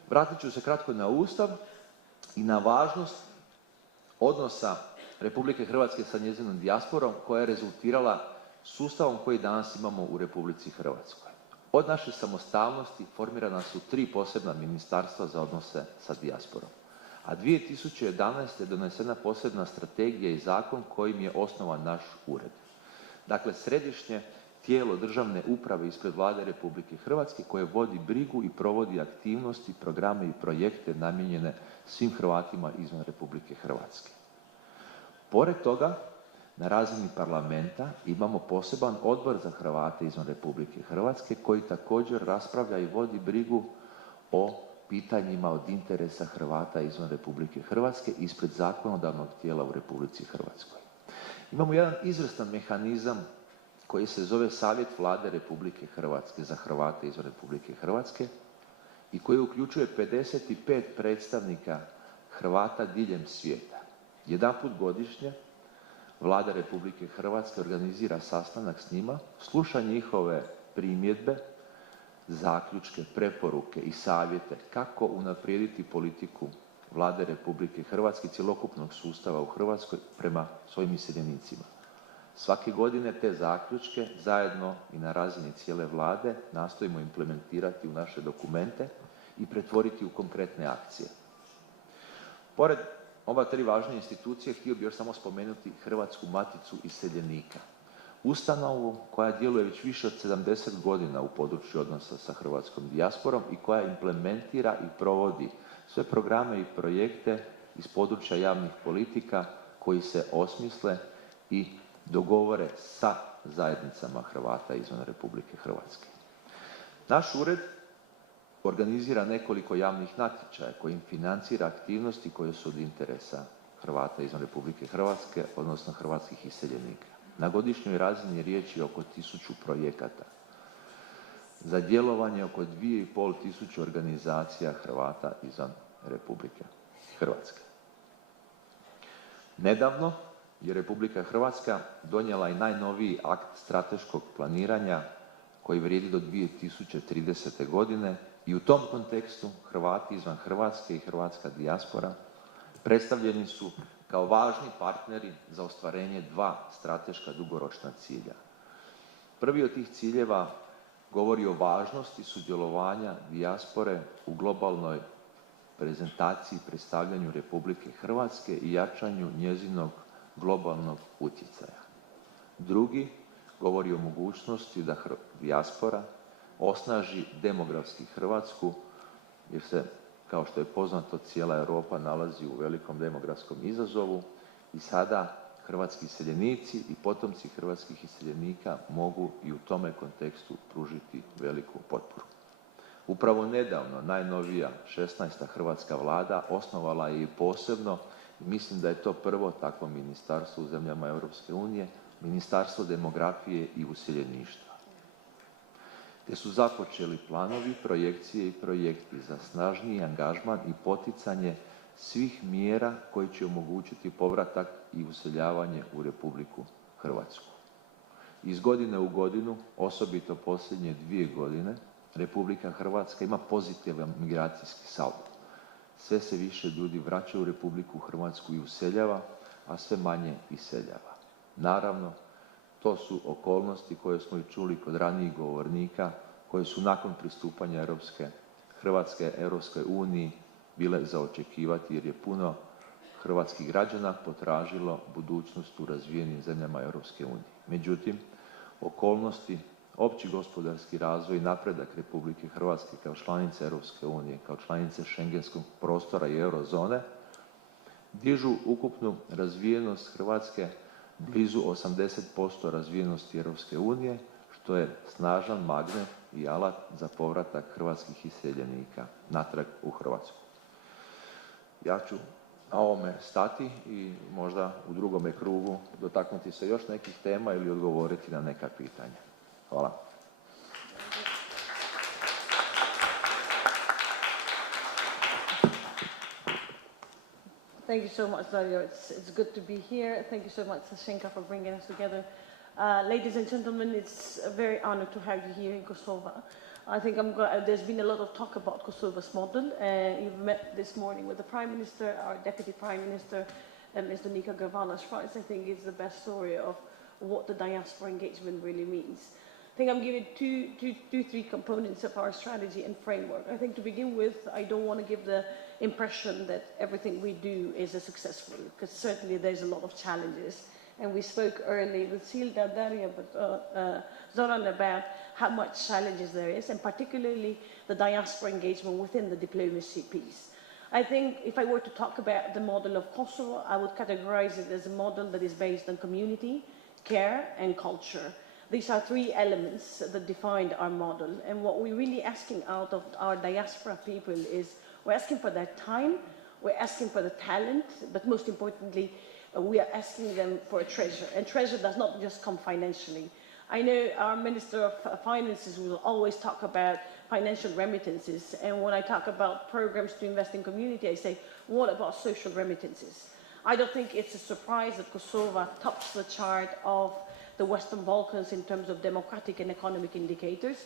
Vratit ću se kratko na Ustav i na važnost odnosa Republike Hrvatske sa njezinom dijasporom, koja je rezultirala sustavom koji danas imamo u Republici Hrvatskoj. Od naše samostalnosti formirana su 3 posebna ministarstva za odnose sa dijasporom. A 2011. je donesena posebna strategija i zakon kojim je osnovan naš ured. Dakle, središnje tijelo državne uprave ispred Vlade Republike Hrvatske koje vodi brigu i provodi aktivnosti, programe i projekte namijenjene svim Hrvatima izvan Republike Hrvatske. Pored toga, na razini parlamenta imamo poseban odbor za Hrvate izvan Republike Hrvatske koji također raspravlja i vodi brigu o pitanjima od interesa Hrvata izvan Republike Hrvatske ispred zakonodavnog tijela u Republici Hrvatskoj. Imamo jedan izvrstan mehanizam koji se zove Savjet Vlade Republike Hrvatske za Hrvate izvan Republike Hrvatske i koji uključuje 55 predstavnika Hrvata diljem svijeta. Jedanput godišnje Vlada Republike Hrvatske organizira sastanak s njima, sluša njihove primjedbe, zaključke, preporuke i savjete kako unaprijediti politiku Vlade Republike Hrvatske i cjelokupnog sustava u Hrvatskoj prema svojim iseljenicima. Svake godine te zaključke zajedno i na razini cijele Vlade nastojimo implementirati u naše dokumente i pretvoriti u konkretne akcije. Pored ova 3 važne institucije, htio bih još samo spomenuti Hrvatsku maticu iseljenika. Ustanovu koja djeluje već više od 70 godina u području odnosa sa hrvatskom dijasporom i koja implementira i provodi sve programe i projekte iz područja javnih politika koji se osmisle i dogovore sa zajednicama Hrvata izvan Republike Hrvatske. Naš ured organizira nekoliko javnih natječaja kojim financira aktivnosti koje su od interesa Hrvata izvan Republike Hrvatske, odnosno hrvatskih iseljenika. Na godišnjoj razini riječ je oko 1000 projekata. Za djelovanje oko 2500 organizacija Hrvata izvan Republike Hrvatske. Nedavno je Republika Hrvatska donijela i najnoviji akt strateškog planiranja koji vrijedi do 2030. godine i u tom kontekstu Hrvati izvan Hrvatske i hrvatska dijaspora predstavljeni su kao važni partneri za ostvarenje 2 strateška dugoročna cilja. Prvi od tih ciljeva govori o važnosti sudjelovanja dijaspore u globalnoj prezentaciji i predstavljanju Republike Hrvatske i jačanju njezinog globalnog utjecaja. Drugi govori o mogućnosti da dijaspora osnaži demografski Hrvatsku, jer se, kao što je poznato, cijela Europa nalazi u velikom demografskom izazovu i sada hrvatski iseljenici i potomci hrvatskih iseljenika mogu i u tome kontekstu pružiti veliku potporu. Upravo nedavno, najnovija 16. hrvatska vlada osnovala je i posebno, i mislim da je to prvo takvo ministarstvo u zemljama Europske unije, Ministarstvo demografije i useljeništva, te su započeli planovi, projekcije i projekti za snažniji angažman i poticanje svih mjera koji će omogućiti povratak i useljavanje u Republiku Hrvatsku. Iz godine u godinu, osobito posljednje 2 godine, Republika Hrvatska ima pozitivan migracijski saldo. Sve se više ljudi vraća u Republiku Hrvatsku i useljava, a sve manje iseljava. Naravno, to su okolnosti koje smo i čuli kod ranijih govornika, koje su nakon pristupanja Hrvatske Europskoj uniji bile za očekivati, jer je puno hrvatskih građana potražilo budućnost u razvijenim zemljama Europske unije. Međutim, okolnosti, opći gospodarski razvoj i napredak Republike Hrvatske kao članice Europske unije, kao članice Schengenskog prostora i eurozone, dižu ukupnu razvijenost Hrvatske blizu 80% razvijenosti Europske unije, što je snažan magnet i alat za povratak hrvatskih iseljenika natrag u Hrvatsku. Ja ću na ovome stati i možda u drugome krugu dotaknuti se još nekih tema ili odgovoriti na neka pitanja. Hvala. Thank you so much, Dario. It's good to be here. Thank you so much, Sashenka, for bringing us together. Ladies and gentlemen, it's a very honor to have you here in Kosovo. I think there's been a lot of talk about Kosovo's model. You've met this morning with the Prime Minister, our Deputy Prime Minister, Ms. Danica Gavana Schwartz. I think it's the best story of what the diaspora engagement really means. I think I'm giving three components of our strategy and framework. I think to begin with, I don't want to give the impression that everything we do is successful, because certainly there's a lot of challenges. And we spoke earlier with Silda, Daria, but Zoran about how much challenges there is, and particularly the diaspora engagement within the diplomacy piece. I think if I were to talk about the model of Kosovo, I would categorize it as a model that is based on community, care, and culture. These are 3 elements that defined our model. And what we're really asking out of our diaspora people is we're asking for their time, we're asking for the talent, but most importantly, we are asking them for a treasure. And treasure does not just come financially. I know our Minister of Finances will always talk about financial remittances. And when I talk about programs to invest in community, I say, what about social remittances? I don't think it's a surprise that Kosovo tops the chart of the Western Balkans in terms of democratic and economic indicators,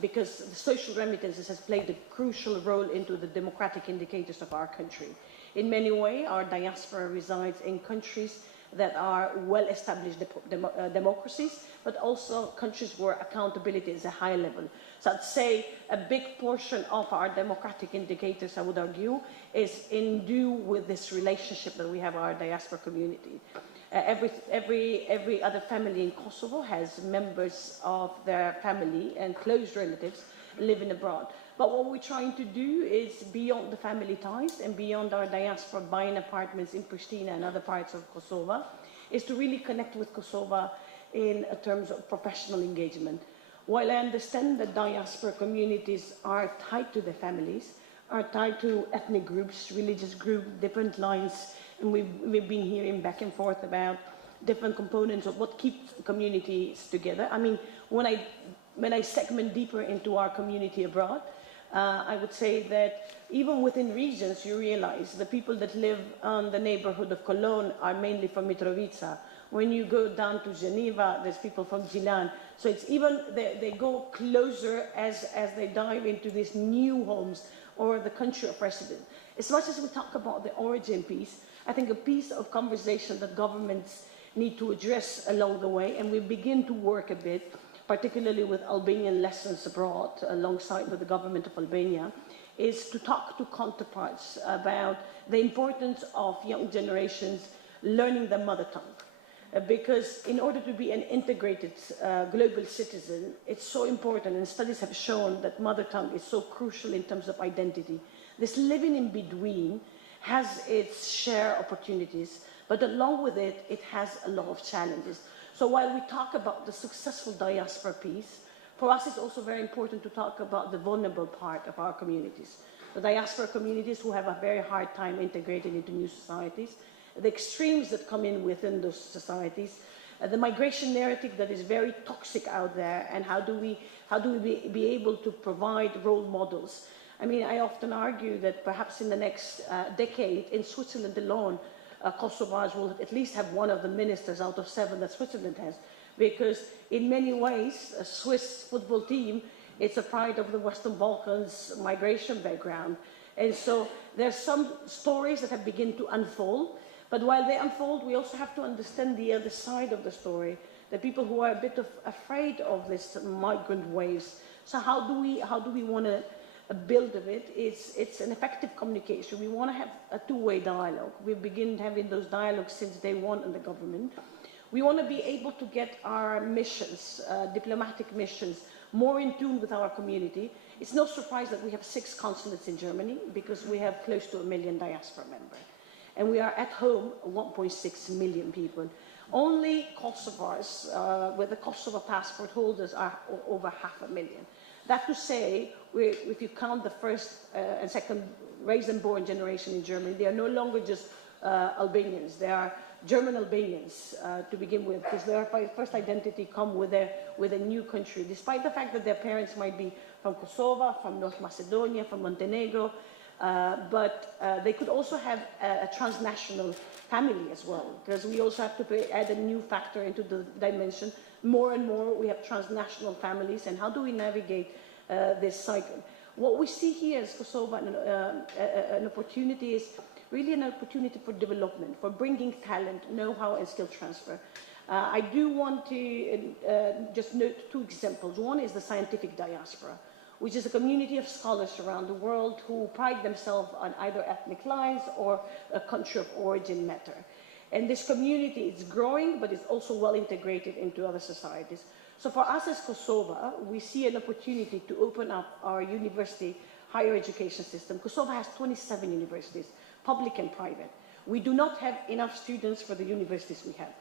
because the social remittances has played a crucial role into the democratic indicators of our country. In many ways, our diaspora resides in countries that are well-established democracies, but also countries where accountability is a high level. So I'd say a big portion of our democratic indicators, I would argue, is in due with this relationship that we have with our diaspora community. Every other family in Kosovo has members of their family and close relatives living abroad. But what we're trying to do is beyond the family ties and beyond our diaspora buying apartments in Pristina and other parts of Kosovo, is to really connect with Kosovo in terms of professional engagement. While I understand that diaspora communities are tied to their families, are tied to ethnic groups, religious groups, different lines, and we've been hearing back and forth about different components of what keeps communities together. I mean, when I segment deeper into our community abroad, I would say that even within regions, you realize the people that live in the neighborhood of Cologne are mainly from Mitrovica. When you go down to Geneva, there's people from Gilan. So it's even, they go closer as they dive into these new homes or the country of residence. As much as we talk about the origin piece, I think a piece of conversation that governments need to address along the way, and we begin to work a bit, particularly with Albanian lessons abroad, alongside with the government of Albania, is to talk to counterparts about the importance of young generations learning their mother tongue. Because in order to be an integrated global citizen, it's so important, and studies have shown that mother tongue is so crucial in terms of identity. This living in between has its share opportunities, but along with it, it has a lot of challenges. So while we talk about the successful diaspora piece, for us it's also very important to talk about the vulnerable part of our communities. The diaspora communities who have a very hard time integrating into new societies, the extremes that come in within those societies, the migration narrative that is very toxic out there, and how do we be able to provide role models. I mean, I often argue that perhaps in the next decade, in Switzerland alone, Kosovars will at least have one of the ministers out of 7 that Switzerland has, because in many ways, a Swiss football team, it's a pride of the Western Balkans migration background. And so there's some stories that have begun to unfold, but while they unfold, we also have to understand the other side of the story, the people who are a bit afraid of this migrant waves. So how do we want to build of it? It's an effective communication. We want to have a two-way dialogue. We've begun having those dialogues since day one in the government. We want to be able to get our missions, diplomatic missions, more in tune with our community. It's no surprise that we have 6 consulates in Germany, because we have close to 1 million diaspora members. And we are at home 1.6 million people. Only Kosovars with the Kosovo passport holders are over 500,000. That to say, if you count the first and second raised and born generation in Germany, they are no longer just Albanians. They are German Albanians to begin with, because their first identity come with a new country, despite the fact that their parents might be from Kosovo, from North Macedonia, from Montenegro, but they could also have a transnational family as well, because we also have to add a new factor into the dimension. More and more we have transnational families, and how do we navigate this cycle? What we see here is Kosovo an opportunity is really an opportunity for development, for bringing talent, know-how and skill transfer. I do want to just note 2 examples. One is the scientific diaspora, which is a community of scholars around the world who pride themselves on either ethnic lines or a country of origin matter. And this community is growing, but it's also well integrated into other societies. So for us as Kosovo, we see an opportunity to open up our university higher education system. Kosovo has 27 universities, public and private. We do not have enough students for the universities we have.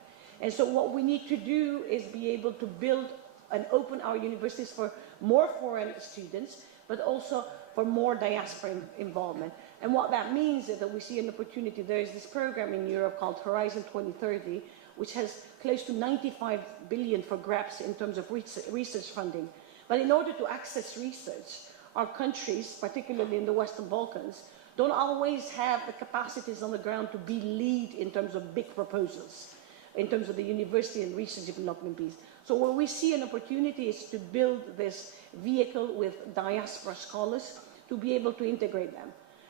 And so what we need to do is be able to build and open our universities for more foreign students, but also for more diaspora involvement. And what that means is that we see an opportunity. There is this program in Europe called Horizon 2030, which has close to 95 billion for grabs in terms of research funding. But in order to access research, our countries, particularly in the Western Balkans, don't always have the capacities on the ground to be lead in terms of big proposals, in terms of the university and research development piece. So where we see an opportunity is to build this vehicle with diaspora scholars to be able to integrate them.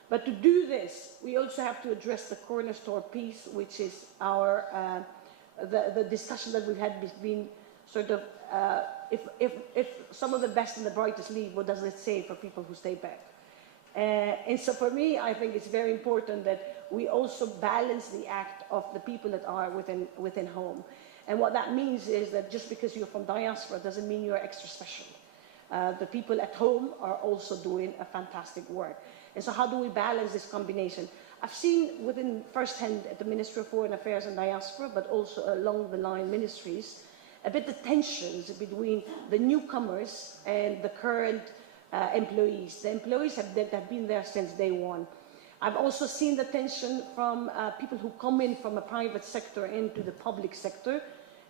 But to do this, we also have to address the cornerstone piece, which is our the discussion that we've had between sort of if some of the best and the brightest leave, what does it say for people who stay back? And so for me, I think it's very important that we also balance the act of the people that are within home. And what that means is that just because you're from diaspora doesn't mean you're extra special. The people at home are also doing a fantastic work. And so how do we balance this combination? I've seen within firsthand at the Ministry of Foreign Affairs and Diaspora, but also along the line ministries, a bit the tensions between the newcomers and the current employees. The employees that have been there since day one. I've also seen the tension from people who come in from a private sector into the public sector,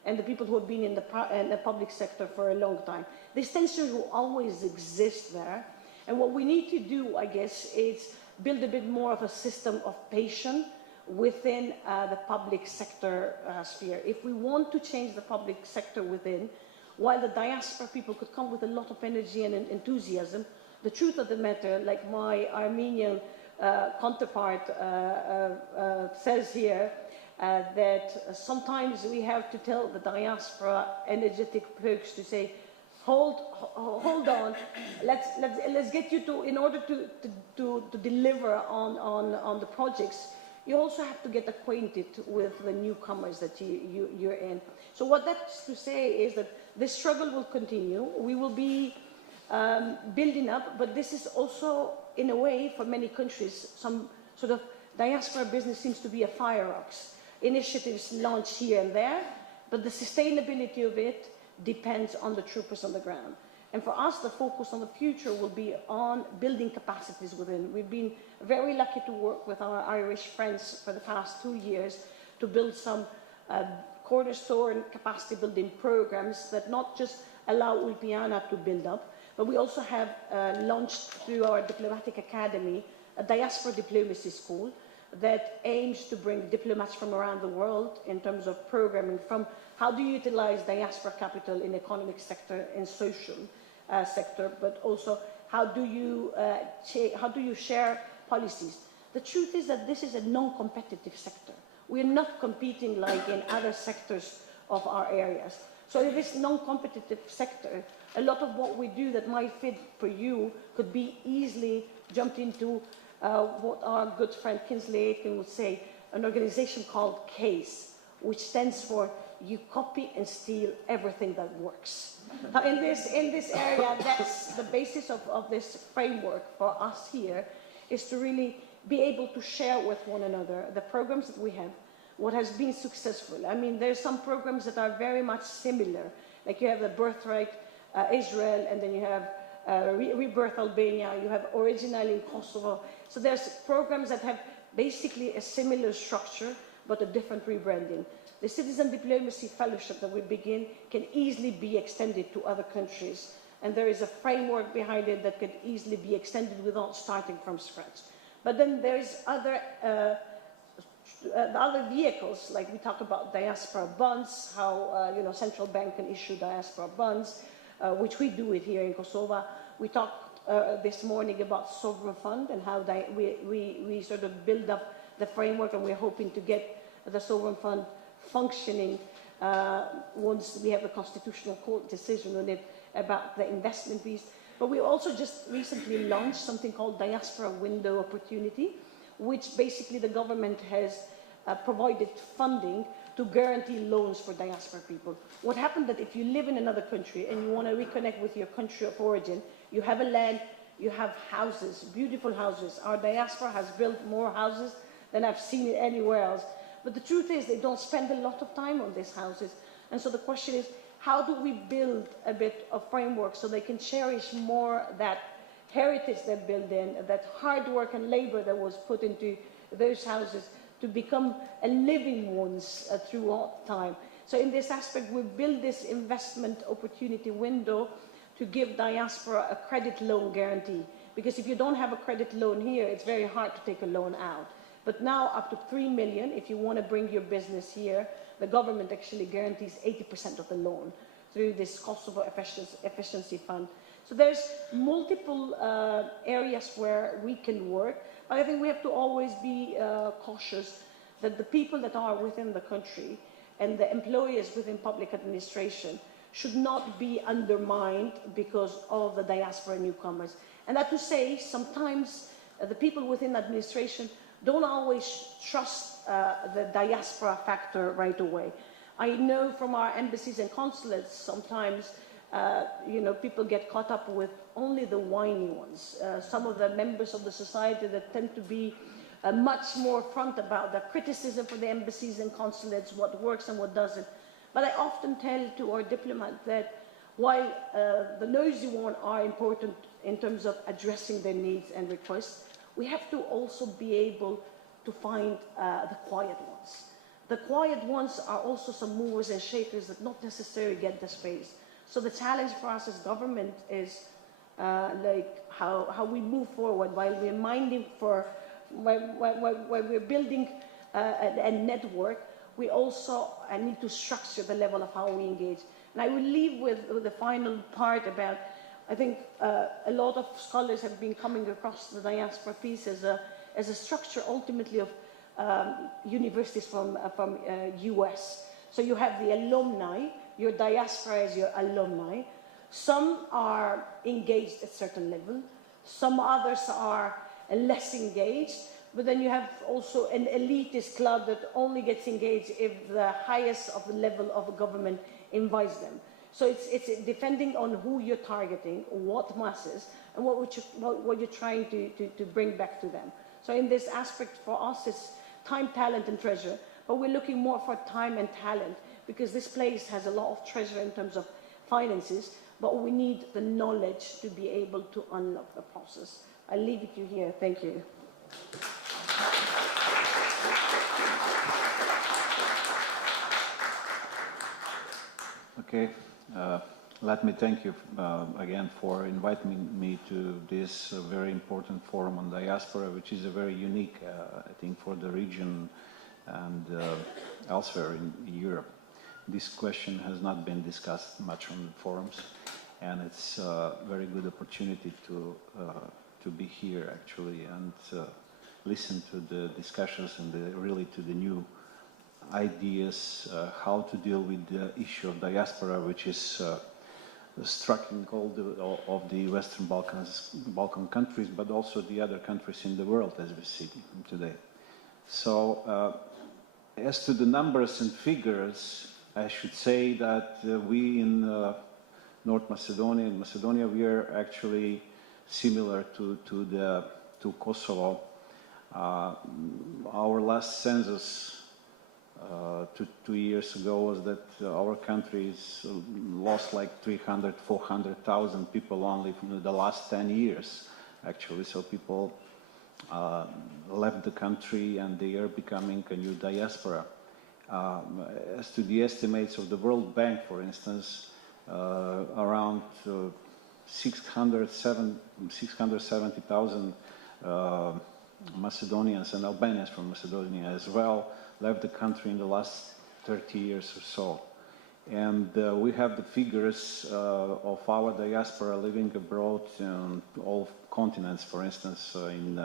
and the people who have been in the public sector for a long time. This tension will always exist there. And what we need to do, I guess, is build a bit more of a system of patience within the public sector sphere. If we want to change the public sector within, while the diaspora people could come with a lot of energy and enthusiasm, the truth of the matter, like my Armenian counterpart says here, that sometimes we have to tell the diaspora energetic folks to say, hold on, let's get you to, in order to deliver on the projects, you also have to get acquainted with the newcomers that you're in. So what that's to say is that this struggle will continue. We will be building up, but this is also, in a way, for many countries, some sort of diaspora business seems to be a fireworks. Initiatives launched here and there, but the sustainability of it depends on the troopers on the ground. And for us, the focus on the future will be on building capacities within. We've been very lucky to work with our Irish friends for the past 2 years to build some cornerstone capacity building programs that not just allow Ulpiana to build up, but we also have launched through our diplomatic academy a diaspora diplomacy school that aims to bring diplomats from around the world in terms of programming, from how do you utilize diaspora capital in economic sector and social sector, but also how do you share policies. The truth is that this is a non-competitive sector. We're not competing like in other sectors of our areas. So in this non-competitive sector, a lot of what we do that might fit for you could be easily jumped into what our good friend Kinsley Aiken would say, an organization called CASE, which stands for You Copy and Steal Everything That Works. Now in this area, that's the basis of this framework for us here, is to really be able to share with one another the programs that we have, what has been successful. I mean, there's some programs that are very much similar, like you have the Birthright Israel, and then you have Rebirth Albania, you have Original in Kosovo. So there's programs that have basically a similar structure, but a different rebranding. The Citizen Diplomacy Fellowship that we begin can easily be extended to other countries. And there is a framework behind it that could easily be extended without starting from scratch. But then there's other vehicles, like we talk about diaspora bonds, how central bank can issue diaspora bonds, which we do it here in Kosovo. We talked this morning about sovereign fund and how we sort of build up the framework, and we're hoping to get the sovereign fund functioning once we have a constitutional court decision on it about the investment piece. But we also just recently launched something called Diaspora Window Opportunity, which basically the government has provided funding to guarantee loans for diaspora people. What happened that if you live in another country and you want to reconnect with your country of origin, you have a land, you have houses, beautiful houses. Our diaspora has built more houses than I've seen it anywhere else. But the truth is they don't spend a lot of time on these houses. And so the question is, how do we build a bit of framework so they can cherish more that heritage they built in, that hard work and labor that was put into those houses to become a living ones throughout time. So in this aspect, we build this investment opportunity window to give diaspora a credit loan guarantee. Because if you don't have a credit loan here, it's very hard to take a loan out. But now up to 3 million, if you want to bring your business here, the government actually guarantees 80% of the loan through this Kosovo efficiency fund. So there's multiple areas where we can work, but I think we have to always be cautious that the people that are within the country and the employees within public administration should not be undermined because of the diaspora newcomers. And that to say, sometimes the people within administration don't always trust the diaspora factor right away. I know from our embassies and consulates sometimes, people get caught up with only the whiny ones. Some of the members of the society that tend to be much more front about the criticism for the embassies and consulates, what works and what doesn't. But I often tell to our diplomats that while the noisy ones are important in terms of addressing their needs and requests, we have to also be able to find the quiet ones. The quiet ones are also some movers and shakers that not necessarily get the space. So the challenge for us as government is like how we move forward while we're minding for, while we're building a network, we also need to structure the level of how we engage. And I will leave with the final part about, I think a lot of scholars have been coming across the diaspora piece as a structure ultimately of universities from US. So you have the alumni, your diaspora is your alumni. Some are engaged at a certain level, some others are less engaged, but then you have also an elitist club that only gets engaged if the highest of the level of a government invites them. So it's depending on who you're targeting, what masses, and what you're trying to bring back to them. So in this aspect for us, it's time, talent, and treasure, but we're looking more for time and talent because this place has a lot of treasure in terms of finances, but we need the knowledge to be able to unlock the process. I'll leave it to you here. Thank you. Okay, let me thank you again for inviting me to this very important forum on diaspora, which is a very unique, I think, for the region and elsewhere in Europe. This question has not been discussed much on forums, and it's a very good opportunity to be here actually and listen to the discussions and really to the new ideas how to deal with the issue of diaspora, which is striking all of the Western Balkan countries, but also the other countries in the world as we see today. So as to the numbers and figures, I should say that we in North Macedonia, in Macedonia, we are actually similar to Kosovo. Our last census 2 years ago was that our country's lost like 300, 400,000 people only from the last 10 years, actually. So people left the country and they are becoming a new diaspora. As to the estimates of the World Bank, for instance, around 670,000 Macedonians and Albanians from Macedonia as well left the country in the last 30 years or so. And we have the figures of our diaspora living abroad in all continents. For instance, in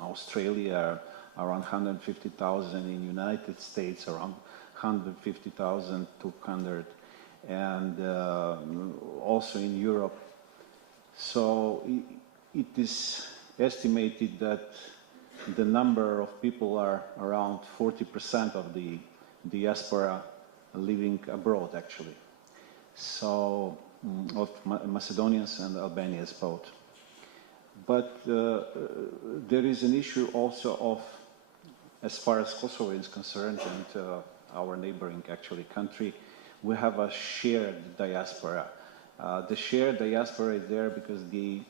Australia, around 150,000, in United States, around 150,000, 200, and also in Europe. So it is estimated that the number of people are around 40% of the diaspora living abroad, actually. So, of Macedonians and Albanians both. But there is an issue also of, as far as Kosovo is concerned, and our neighboring, actually, country, we have a shared diaspora. The shared diaspora is there because the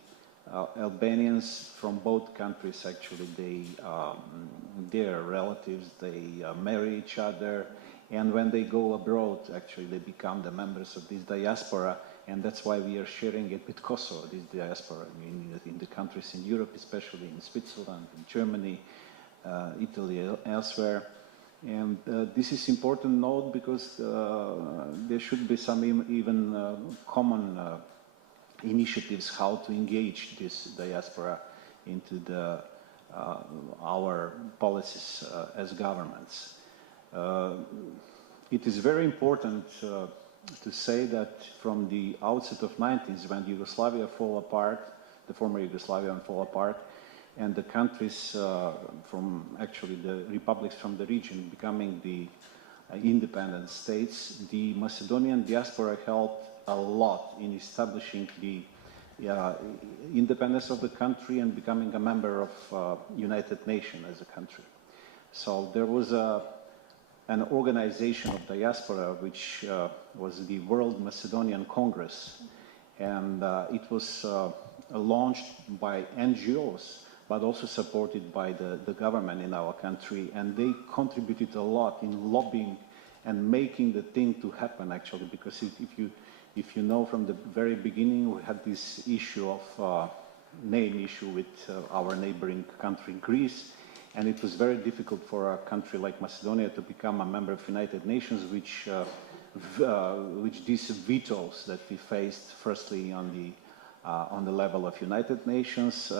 Albanians from both countries, actually, they are relatives, they marry each other, and when they go abroad, actually, they become the members of this diaspora, and that's why we are sharing it with Kosovo, this diaspora, in the countries in Europe, especially in Switzerland, in Germany, Italy, elsewhere. And this is important note because there should be some even common initiatives how to engage this diaspora into our policies as governments. It is very important to say that from the outset of 90s, when Yugoslavia fell apart, the former Yugoslavia fell apart, and the countries from actually the republics from the region becoming the independent states, the Macedonian diaspora helped a lot in establishing the independence of the country and becoming a member of United Nations as a country. So there was a an organization of diaspora, which was the World Macedonian Congress. And it was launched by NGOs, but also supported by the government in our country. And they contributed a lot in lobbying and making the thing to happen, actually, because if you know from the very beginning, we had this issue of name issue with our neighboring country, Greece. And it was very difficult for a country like Macedonia to become a member of United Nations, which these vetoes that we faced, firstly on the level of United Nations,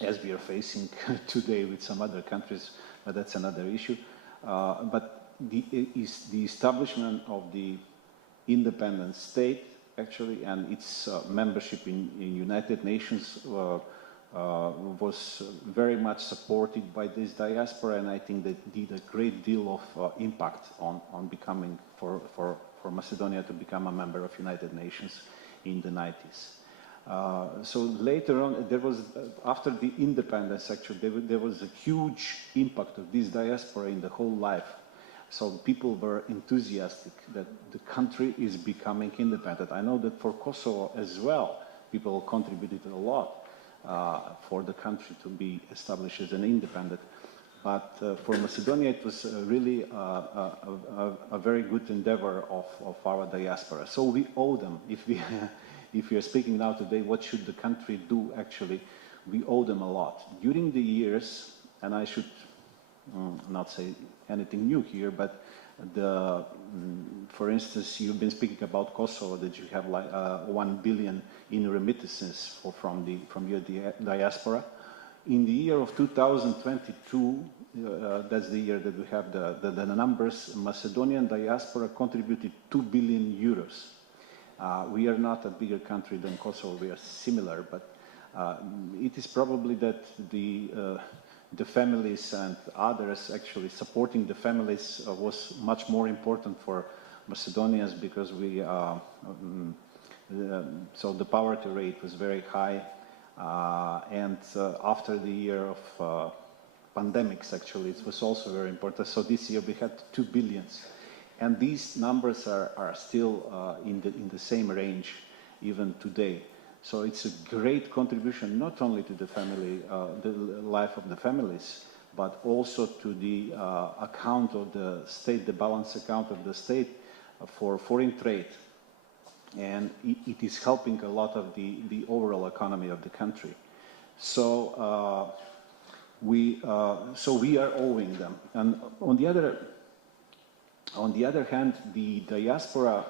as we are facing today with some other countries, but that's another issue. But the establishment of the independent state, actually, and its membership in United Nations was very much supported by this diaspora, and I think they did a great deal of impact on becoming, for Macedonia to become a member of United Nations in the 90s. So later on, there was, after the independence, actually, there was a huge impact of this diaspora in the whole life. So people were enthusiastic that the country is becoming independent. I know that for Kosovo as well, people contributed a lot for the country to be established as an independent. But for Macedonia, it was really a very good endeavor of our diaspora. So we owe them. If we are speaking now today, what should the country do? Actually, we owe them a lot. During the years, and I should not say anything new here, but for instance, you've been speaking about Kosovo, that you have like 1 billion in remittances from your diaspora. In the year of 2022, that's the year that we have the numbers, Macedonian diaspora contributed 2 billion euros. We are not a bigger country than Kosovo, we are similar, but it is probably that the families and others actually supporting the families was much more important for Macedonians, because so the poverty rate was very high, and after the year of pandemics, actually, it was also very important. So this year we had 2 billions, and these numbers are still in the same range even today. So it's a great contribution, not only to the family, the life of the families, but also to the account of the state, the balance account of the state for foreign trade. And it is helping a lot of the overall economy of the country. So we are owing them. And on the other hand, the diaspora,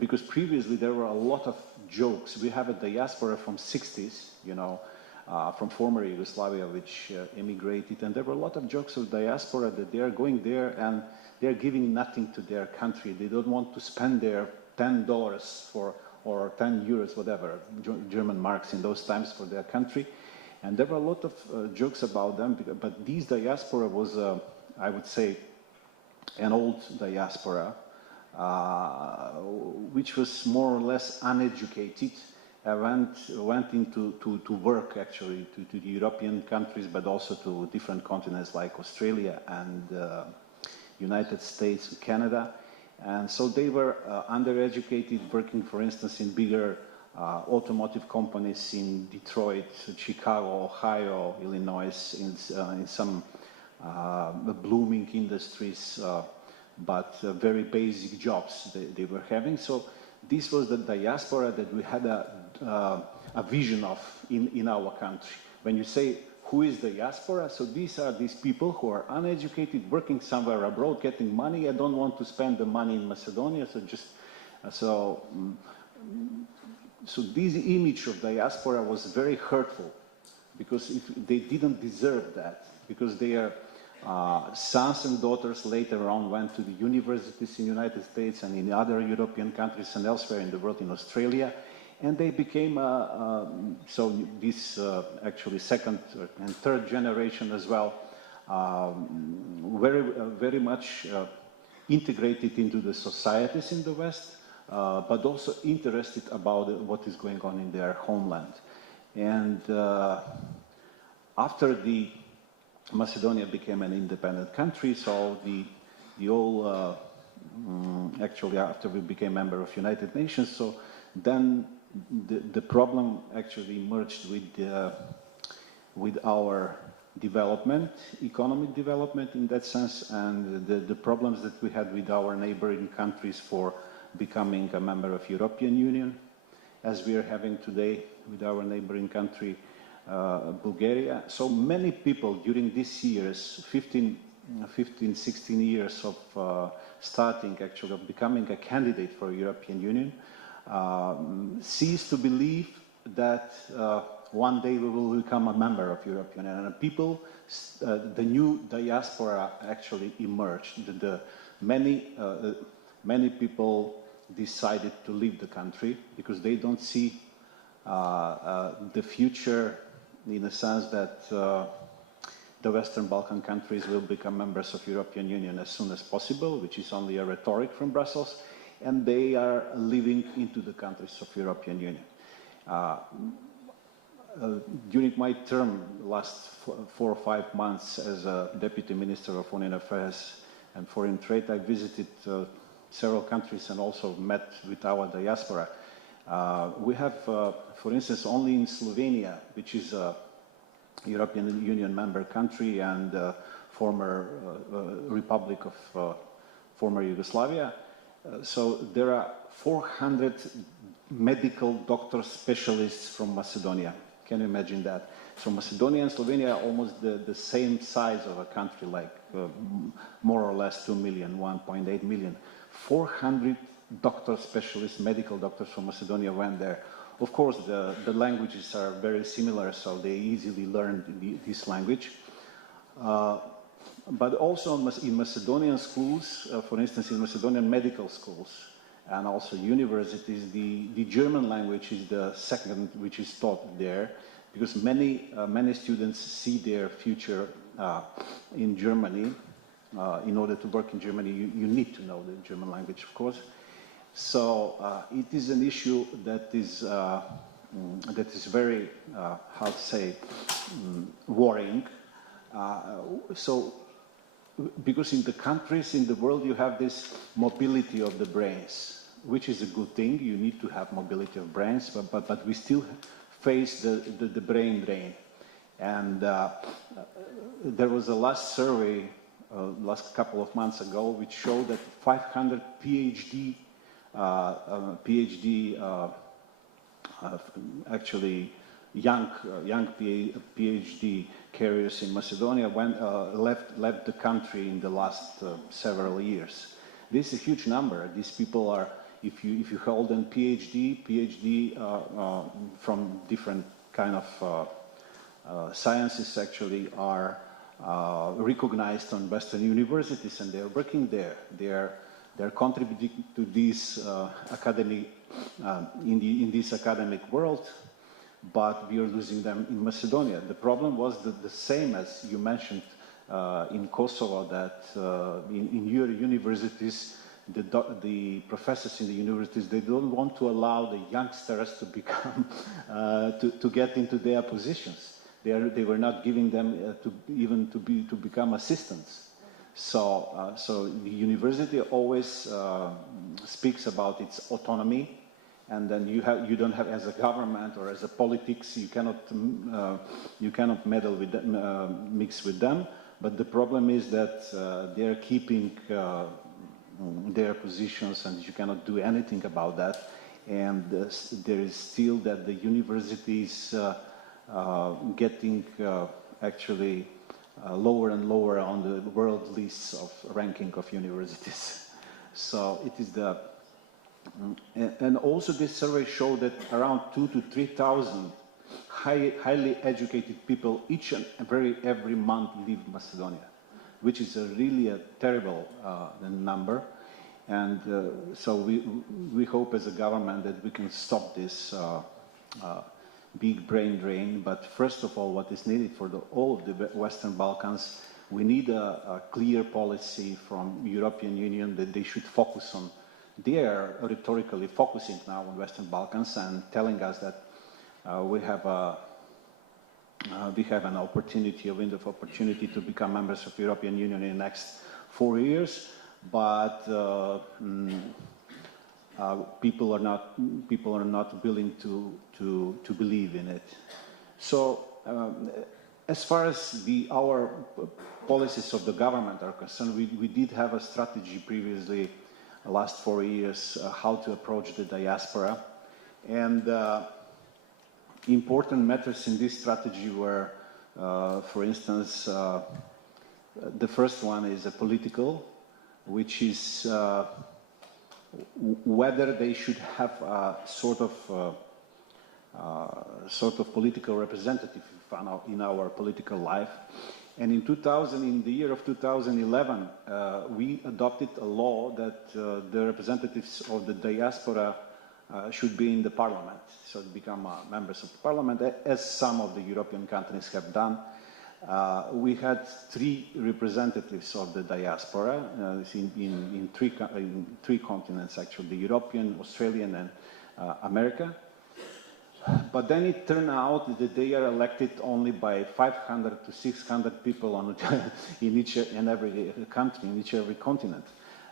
because previously there were a lot of jokes. We have a diaspora from 60s, you know, from former Yugoslavia, which emigrated, and there were a lot of jokes of diaspora that they are going there and they are giving nothing to their country. They don't want to spend their $10 or 10 euros, whatever, German marks in those times for their country. And there were a lot of jokes about them, but this diaspora was, I would say, an old diaspora, which was more or less uneducated, went into work actually to the European countries, but also to different continents like Australia and United States, Canada. And so they were undereducated, working, for instance, in bigger automotive companies in Detroit, Chicago, Ohio, Illinois, in some blooming industries, but very basic jobs they were having. So this was the diaspora that we had a vision of in our country. When you say, who is diaspora? So these are these people who are uneducated, working somewhere abroad, getting money, and don't want to spend the money in Macedonia. So this image of diaspora was very hurtful, because they didn't deserve that, because their sons and daughters later on went to the universities in the United States and in other European countries and elsewhere in the world, in Australia, and they became, so this actually second and third generation as well, very much integrated into the societies in the West, but also interested about what is going on in their homeland. And after the Macedonia became an independent country, so the whole actually after we became member of United Nations, so then the problem actually emerged with our development, economic development in that sense, and the problems that we had with our neighboring countries for becoming a member of European Union, as we are having today with our neighboring country, Bulgaria. So many people during these years, 15, 16 years of starting actually, of becoming a candidate for European Union, cease to believe that one day we will become a member of European Union. And people, the new diaspora actually emerged. Many people decided to leave the country because they don't see the future in the sense that the Western Balkan countries will become members of European Union as soon as possible, which is only a rhetoric from Brussels, and they are leaving into the countries of European Union. During my term, last 4 or 5 months as a Deputy Minister of Foreign Affairs and Foreign Trade, I visited several countries and also met with our diaspora. We have, for instance, only in Slovenia, which is a European Union member country and former Republic of former Yugoslavia, so there are 400 medical doctor specialists from Macedonia. Can you imagine that? So Macedonia and Slovenia are almost the same size of a country, like more or less 2 million, 1.8 million. 400 doctor specialists, medical doctors from Macedonia went there. Of course, the languages are very similar, so they easily learned this language. But also in Macedonian schools, for instance, in Macedonian medical schools and also universities, the German language is the second which is taught there, because many students see their future in Germany. In order to work in Germany, you need to know the German language, of course. So it is an issue that is very, how to say, worrying. So, because in the countries in the world you have this mobility of the brains, which is a good thing. You need to have mobility of brains, but we still face the brain drain. And there was a last survey last couple of months ago which showed that 500 PhD actually young PhD carriers in Macedonia left the country in the last several years. This is a huge number. These people are, if you hold them PhD from different kind of sciences actually are recognized on Western universities, and they're working there. They're contributing to this academic in this academic world, but we are losing them in Macedonia. The problem was the same as you mentioned in Kosovo, that in your universities, the professors in the universities, they don't want to allow the youngsters to become to get into their positions. They were not giving them to become assistants. So the university always speaks about its autonomy, and then you don't have, as a government or as a politics, you cannot meddle with them, mix with them. But the problem is that they are keeping their positions, and you cannot do anything about that. And there is still that the universities getting actually lower and lower on the world lists of ranking of universities. So it is the, and also this survey showed that around 2,000 to 3,000 highly educated people each and every month leave Macedonia, which is really a terrible number. And so we hope as a government that we can stop this big brain drain. But first of all, what is needed for all of the Western Balkans, we need a clear policy from European Union that they should focus on. They are rhetorically focusing now on Western Balkans and telling us that we have we have an opportunity, a window of opportunity to become members of the European Union in the next 4 years, but people are not willing to believe in it. So, as far as our policies of the government are concerned, we did have a strategy previously, last 4 years, how to approach the diaspora, and important matters in this strategy were, for instance, the first one is a political, which is whether they should have a sort of political representative in our political life. And in the year of 2011, we adopted a law that the representatives of the diaspora should be in the parliament, so become members of the parliament, as some of the European countries have done. We had 3 representatives of the diaspora in three continents, actually, the European, Australian, and America. But then it turned out that they are elected only by 500 to 600 people in each and every country, in each and every continent.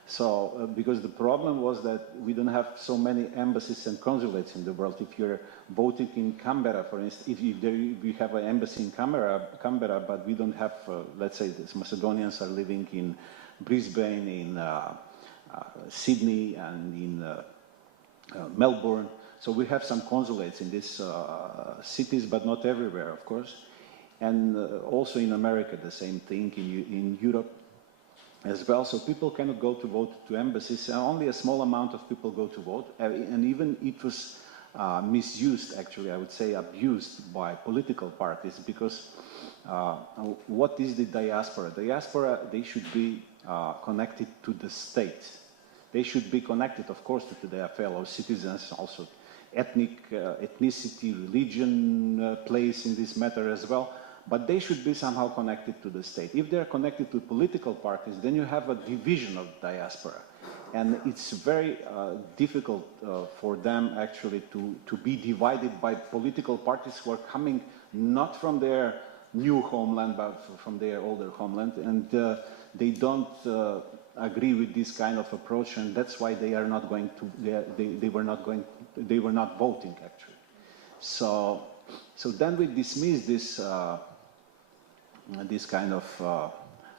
So, because the problem was that we don't have so many embassies and consulates in the world. If you're voting in Canberra, for instance, if we have an embassy in Canberra, but we don't have, let's say, the Macedonians are living in Brisbane, in Sydney, and in Melbourne. So we have some consulates in these cities, but not everywhere, of course. And also in America, the same thing, in Europe as well. So people cannot go to vote to embassies, and only a small amount of people go to vote. And even it was misused, actually, I would say abused by political parties, because what is the diaspora? Diaspora, they should be connected to the state. They should be connected, of course, to their fellow citizens, also ethnicity, religion plays in this matter as well, but they should be somehow connected to the state. If they're connected to political parties, then you have a division of diaspora. And it's very difficult for them actually to be divided by political parties who are coming not from their new homeland, but from their older homeland, and they don't agree with this kind of approach, and that's why they are not going to. They were not voting actually. So then we dismiss this this kind of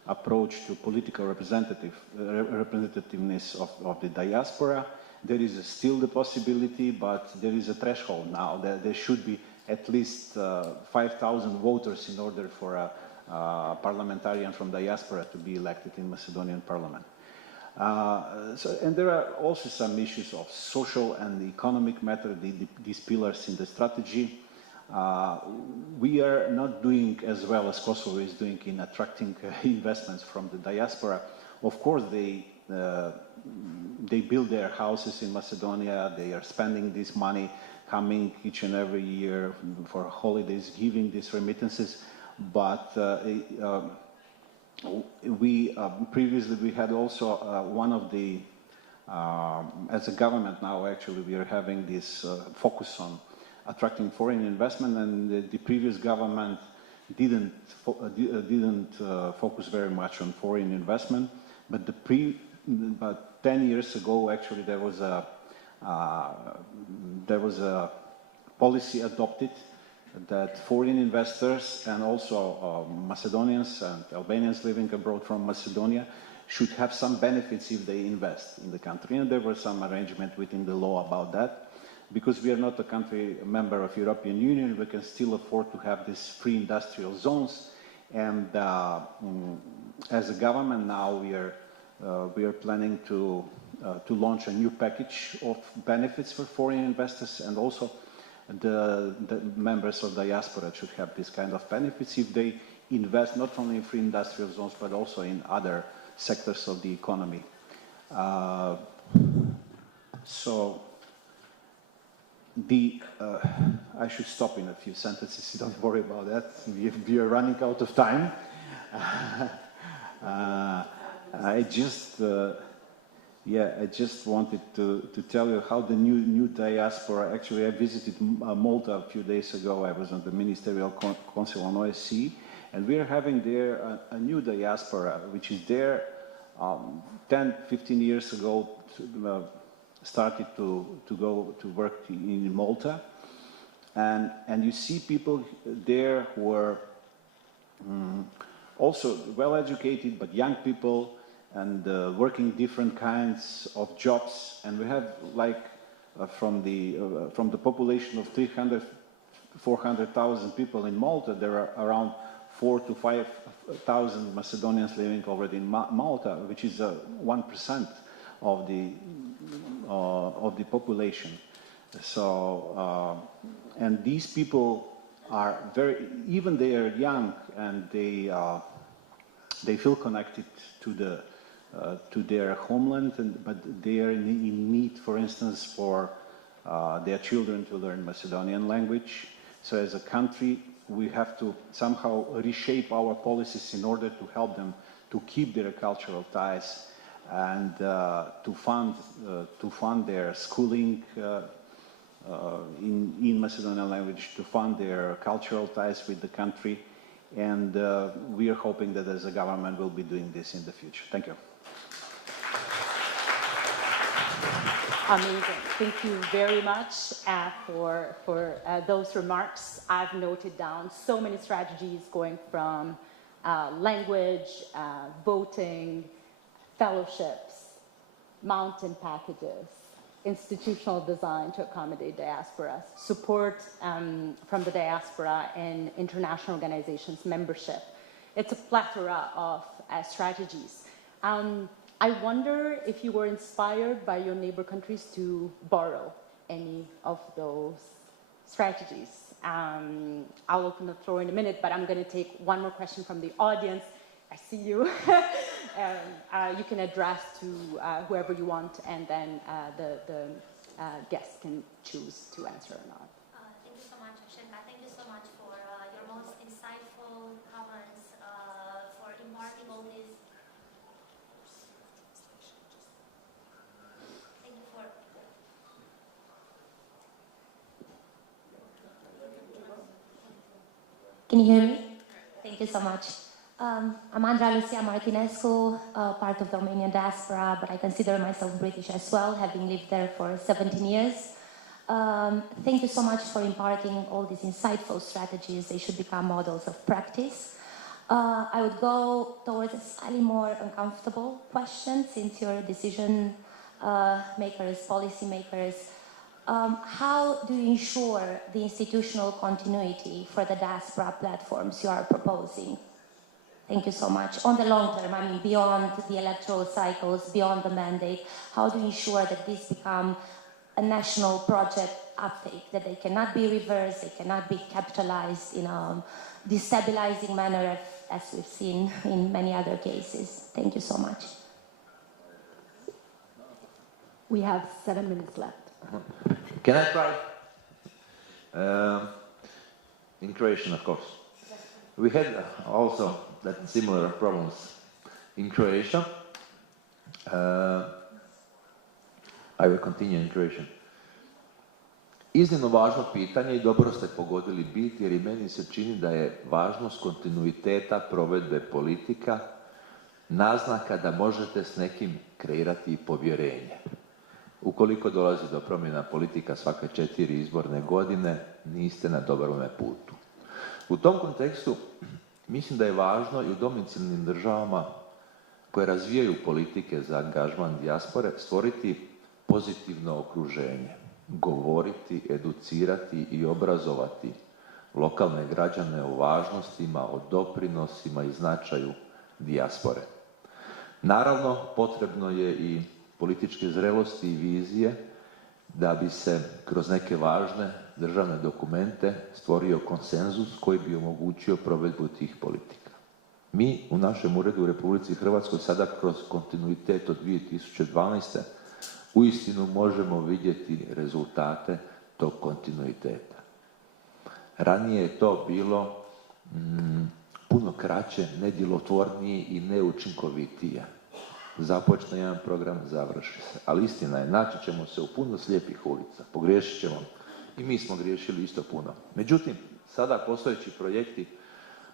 approach to political representativeness of the diaspora. There is still the possibility, but there is a threshold now. There should be at least 5,000 voters in order for a parliamentarian from diaspora to be elected in Macedonian parliament. And there are also some issues of social and economic matter, these pillars in the strategy. We are not doing as well as Kosovo is doing in attracting investments from the diaspora. Of course, they build their houses in Macedonia, they are spending this money, coming each and every year for holidays, giving these remittances, but previously we had also one of the, as a government now actually we are having this focus on attracting foreign investment, and the previous government didn't focus very much on foreign investment, but but 10 years ago actually there was a policy adopted that foreign investors and also Macedonians and Albanians living abroad from Macedonia should have some benefits if they invest in the country. And there was some arrangement within the law about that. Because we are not a member of European Union, we can still afford to have these free industrial zones. And as a government now, we are planning to launch a new package of benefits for foreign investors, and also the members of diaspora should have this kind of benefits if they invest not only in free industrial zones but also in other sectors of the economy. I should stop in a few sentences, don't worry about that. We are running out of time. Yeah, I just wanted to tell you how the new diaspora, actually I visited Malta a few days ago. I was on the Ministerial Council on OSCE, and we are having there a new diaspora, which is there 10, 15 years ago, started to go to work in Malta. And you see people there who are also well-educated, but young people, and working different kinds of jobs. And we have like from the population of 400,000 people in Malta, there are around 4,000 to 5,000 Macedonians living already in Malta, which is 1% of the population. So, and these people are even they are young, and they feel connected to their homeland, but they are in need, for instance, for their children to learn Macedonian language. So as a country, we have to somehow reshape our policies in order to help them to keep their cultural ties and to fund their schooling in Macedonian language, to fund their cultural ties with the country. And we are hoping that as a government we'll be doing this in the future. Thank you. Amazing. Thank you very much for those remarks. I've noted down so many strategies going from language, voting, fellowships, mountain packages, institutional design to accommodate diaspora, support from the diaspora in international organizations, membership. It's a plethora of strategies. I wonder if you were inspired by your neighbor countries to borrow any of those strategies. I'll open the floor in a minute, but I'm going to take one more question from the audience. I see you. You can address to whoever you want, and then the guests can choose to answer or not. Thank you so much, Ashenka. Thank you so much for your most insightful comments, for imparting all these. Thank you for. Can you hear me? Thank you so much. I'm Andrea Lucia Martinescu, part of the Romanian diaspora, but I consider myself British as well, having lived there for 17 years. Thank you so much for imparting all these insightful strategies. They should become models of practice. I would go towards a slightly more uncomfortable question, since you're decision makers, policy makers. How do you ensure the institutional continuity for the diaspora platforms you are proposing? Thank you so much. On the long term, I mean, beyond the electoral cycles, beyond the mandate, how do you ensure that these become a national project uptake, that they cannot be reversed, they cannot be capitalized in a destabilizing manner, as we've seen in many other cases? Thank you so much. We have 7 minutes left. Can I try? In Croatian, of course. We had also that similar problems in Croatia. I will continue in Croatian. Iznimno važno pitanje i dobro ste pogodili bit, jer i meni se čini da je važnost kontinuiteta provedbe politika naznaka da možete s nekim kreirati i povjerenje. Ukoliko dolazi do promjena politika svake 4 izborne godine, niste na dobrome putu. U tom kontekstu mislim da je važno i u domicilnim državama koje razvijaju politike za angažman dijaspore stvoriti pozitivno okruženje, govoriti, educirati i obrazovati lokalne građane o važnostima, o doprinosima i značaju dijaspore. Naravno, potrebno je i političke zrelosti i vizije da bi se kroz neke važne državne dokumente stvorio konsenzus koji bi omogućio provedbu tih politika. Mi u našem uredu u Republici Hrvatskoj sada kroz kontinuitet od 2012. uistinu možemo vidjeti rezultate tog kontinuiteta. Ranije je to bilo puno kraće, nedjelotvornije i neučinkovitije. započne jedan program, završi se. Ali istina je, naći ćemo se u puno slijepih ulica, pogriješit ćemo. I mi smo griješili isto puno. Međutim, sada postojeći projekti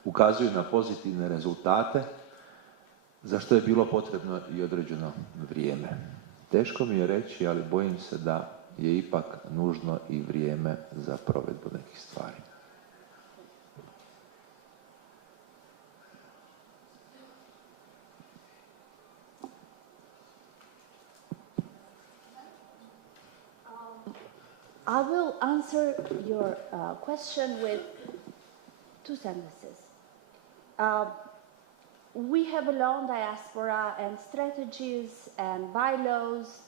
ukazuju na pozitivne rezultate, za što je bilo potrebno i određeno vrijeme. Teško mi je reći, ali bojim se da je ipak nužno i vrijeme za provedbu nekih stvari. I will answer your question with two sentences. We have a long diaspora and strategies and bylaws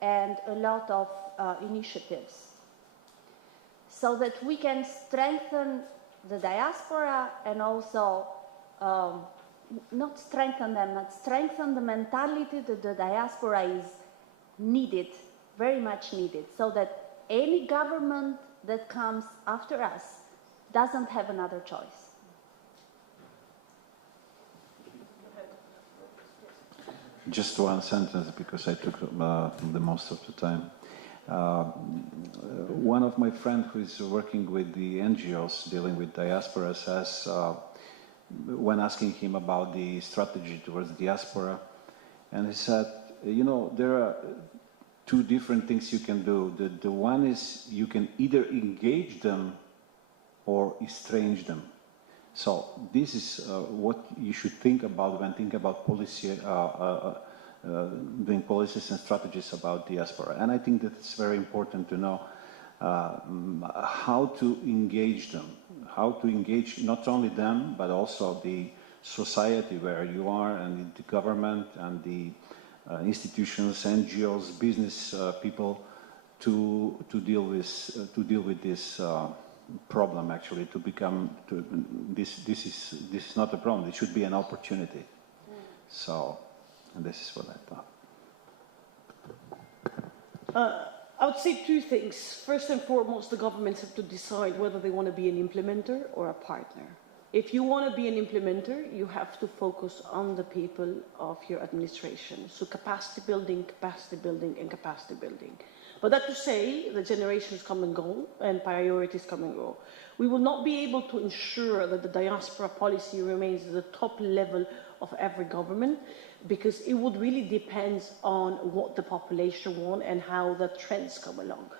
and a lot of initiatives so that we can strengthen the diaspora and also not strengthen them, but strengthen the mentality that the diaspora is needed, very much needed, so that any government that comes after us doesn't have another choice. Just one sentence, because I took the most of the time. One of my friends who is working with the NGOs dealing with diaspora says, when asking him about the strategy towards diaspora, and he said, you know, there are two different things you can do. The one is you can either engage them or estrange them. So this is what you should think about when thinking about policy, doing policies and strategies about diaspora. And I think that it's very important to know how to engage them, how to engage not only them, but also the society where you are, and the government and the institutions, NGOs, business people, to deal with this problem. Actually, this is not a problem. It should be an opportunity. So, and this is what I thought. I would say two things. First and foremost, the governments have to decide whether they want to be an implementer or a partner. If you want to be an implementer, you have to focus on the people of your administration. So capacity building, and capacity building. But that to say, the generations come and go, and priorities come and go. We will not be able to ensure that the diaspora policy remains at the top level of every government, because it would really depend on what the population want and how the trends come along.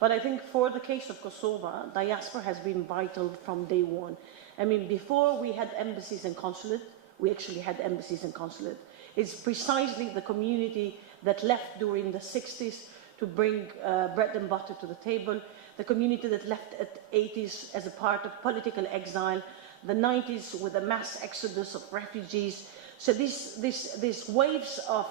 But I think for the case of Kosovo, diaspora has been vital from day one. I mean, before we had embassies and consulate, we actually had embassies and consulate. It's precisely the community that left during the 60s to bring bread and butter to the table, the community that left at 80s as a part of political exile, the 90s with a mass exodus of refugees. So these waves of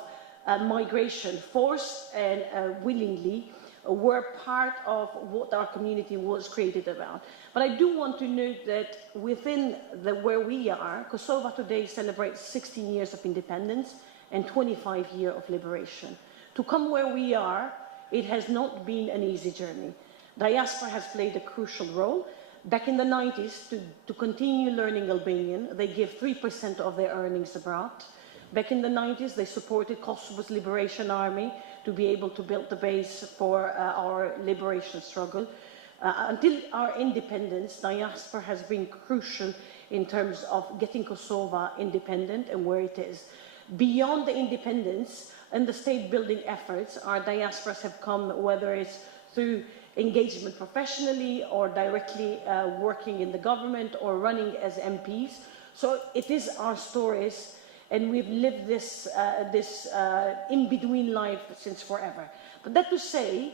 migration, forced and willingly, were part of what our community was created about. But I do want to note that within where we are, Kosovo today celebrates 16 years of independence and 25 years of liberation. To come where we are, it has not been an easy journey. Diaspora has played a crucial role. Back in the 90s, to continue learning Albanian, they gave 3% of their earnings abroad. Back in the 90s, they supported Kosovo's Liberation Army to be able to build the base for our liberation struggle. Until our independence, diaspora has been crucial in terms of getting Kosovo independent and where it is. Beyond the independence and the state-building efforts, our diasporas have come, whether it's through engagement professionally or directly working in the government or running as MPs. So it is our stories, and we've lived this in-between life since forever. But that to say,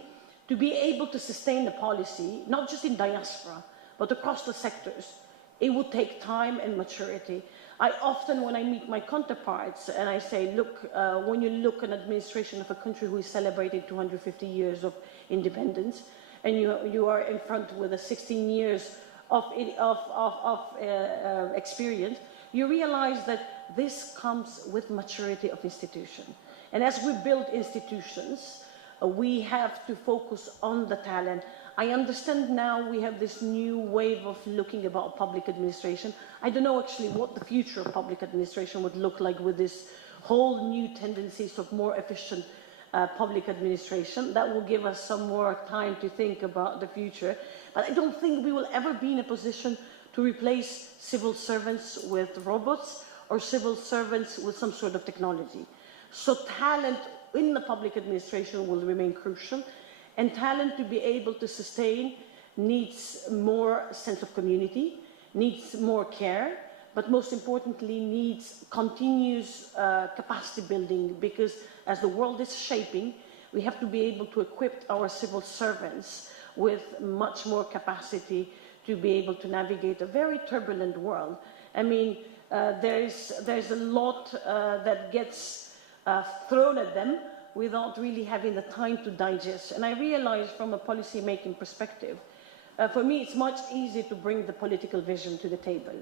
to be able to sustain a policy, not just in diaspora, but across the sectors, it would take time and maturity. I often, when I meet my counterparts, and I say, look, when you look at an administration of a country who is celebrating 250 years of independence, and you are in front with a 16 years of experience, you realize that this comes with maturity of institution. And as we build institutions, we have to focus on the talent. I understand now we have this new wave of looking about public administration. I don't know actually what the future of public administration would look like with this whole new tendencies of more efficient public administration. That will give us some more time to think about the future. But I don't think we will ever be in a position to replace civil servants with robots or civil servants with some sort of technology. So talent in the public administration will remain crucial, and talent to be able to sustain needs more sense of community, needs more care, but most importantly needs continuous capacity building, because as the world is shaping, we have to be able to equip our civil servants with much more capacity to be able to navigate a very turbulent world. I mean, there's a lot that gets thrown at them without really having the time to digest. And I realize from a policy-making perspective, for me it's much easier to bring the political vision to the table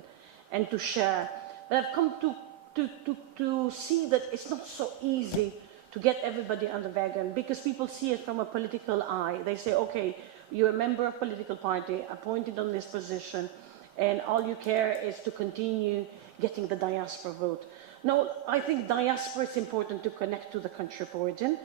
and to share. But I've come to see that it's not so easy to get everybody on the wagon, because people see it from a political eye. They say, okay, you're a member of a political party, appointed on this position, and all you care is to continue getting the diaspora vote. No, I think diaspora is important to connect to the country of origin.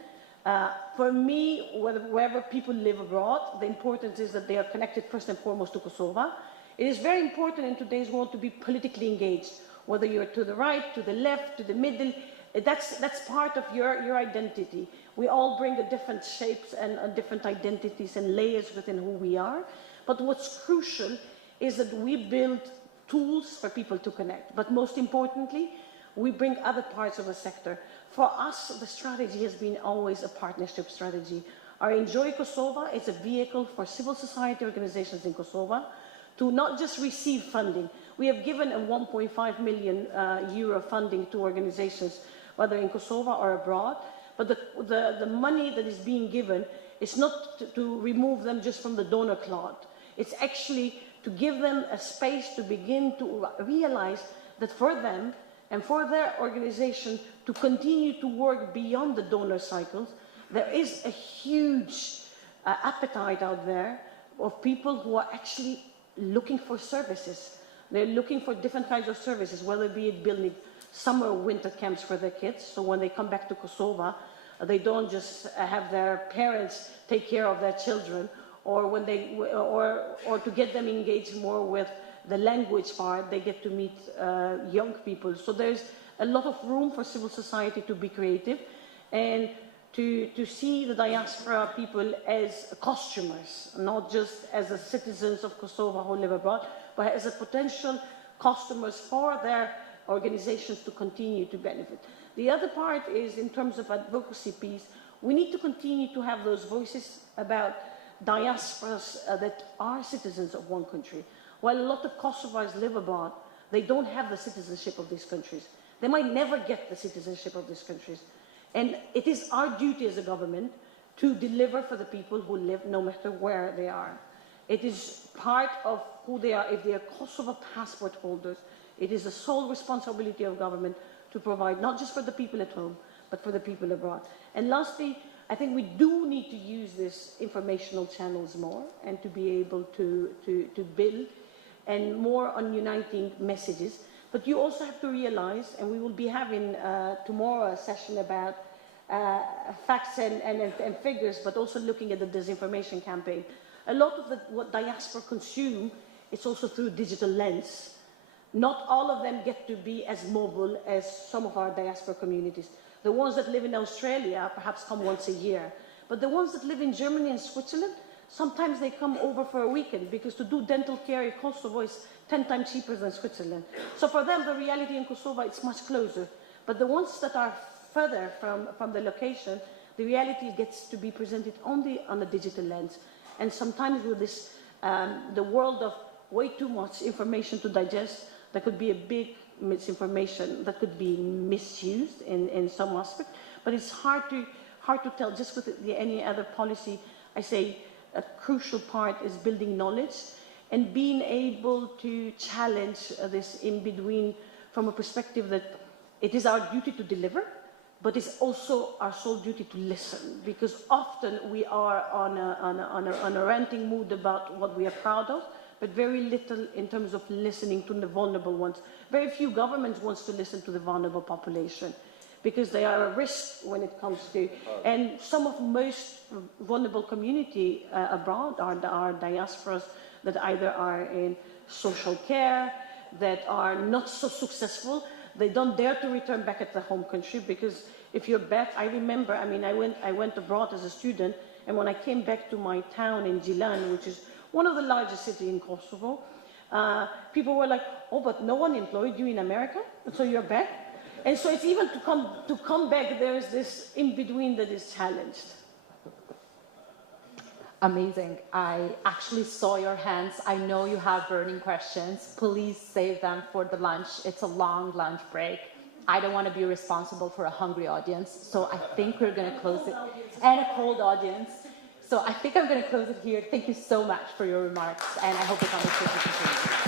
For me, wherever people live abroad, the importance is that they are connected first and foremost to Kosovo. It is very important in today's world to be politically engaged, whether you're to the right, to the left, to the middle. That's part of your identity. We all bring different shapes and different identities and layers within who we are. But what's crucial is that we build tools for people to connect. But most importantly, we bring other parts of the sector. For us, the strategy has been always a partnership strategy. Our Enjoy Kosovo is a vehicle for civil society organizations in Kosovo to not just receive funding. We have given a 1.5 million euro funding to organizations, whether in Kosovo or abroad, but the money that is being given is not to remove them just from the donor cloud. It's actually to give them a space to begin to realize that for them and for their organization to continue to work beyond the donor cycles, there is a huge appetite out there of people who are actually looking for services. They're looking for different kinds of services, whether it be building summer or winter camps for their kids, so when they come back to Kosovo, they don't just have their parents take care of their children, or when they, or to get them engaged more with the language part, they get to meet young people. So there's a lot of room for civil society to be creative and to see the diaspora people as customers, not just as the citizens of Kosovo who live abroad, but as a potential customers for their organizations to continue to benefit. The other part is, in terms of advocacy piece, we need to continue to have those voices about diasporas that are citizens of one country. While a lot of Kosovars live abroad, they don't have the citizenship of these countries. They might never get the citizenship of these countries. And it is our duty as a government to deliver for the people who live no matter where they are. It is part of who they are. If they are Kosovo passport holders, it is the sole responsibility of government to provide not just for the people at home, but for the people abroad. And lastly, I think we do need to use these informational channels more and to be able to build and more on uniting messages. But you also have to realize, and we will be having tomorrow a session about facts and figures, but also looking at the disinformation campaign. A lot of what diaspora consume is also through digital lens. Not all of them get to be as mobile as some of our diaspora communities. The ones that live in Australia perhaps come once a year. But the ones that live in Germany and Switzerland, sometimes they come over for a weekend, because to do dental care in Kosovo is 10 times cheaper than Switzerland. So for them, the reality in Kosovo is much closer. But the ones that are further from the location, the reality gets to be presented only on a digital lens. And sometimes with this, the world of way too much information to digest, there could be a big misinformation that could be misused in some aspect. But it's hard to tell. Just with any other policy, I say a crucial part is building knowledge and being able to challenge this in between from a perspective that it is our duty to deliver, but it's also our sole duty to listen, because often we are on a ranting mood about what we are proud of, but very little in terms of listening to the vulnerable ones. Very few governments want to listen to the vulnerable population. because they are a risk when it comes to, and some of the most vulnerable community abroad are diasporas that either are in social care, that are not so successful. They don't dare to return back at the home country, because if you're back, I remember, I mean, I went abroad as a student, and when I came back to my town in Gilan, which is one of the largest cities in Kosovo, people were like, oh, but no one employed you in America, and so you're back? And so it's even to come back, there is this in-between that is challenged. Amazing. I actually saw your hands. I know you have burning questions. Please save them for the lunch. It's a long lunch break. I don't want to be responsible for a hungry audience, so I think we're going to close it. And a cold audience. So I think I'm going to close it here. Thank you so much for your remarks, and I hope the conversation continues.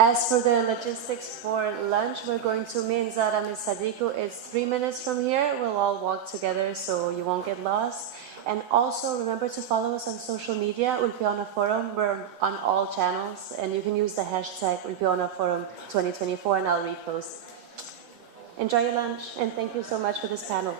As for the logistics for lunch, we're going to me and Zara and Sadiku. It's 3 minutes from here. We'll all walk together so you won't get lost. And also remember to follow us on social media, Ulpiana Forum. We're on all channels, and you can use the hashtag Ulpiana Forum 2024, and I'll repost. Enjoy your lunch, and thank you so much for this panel.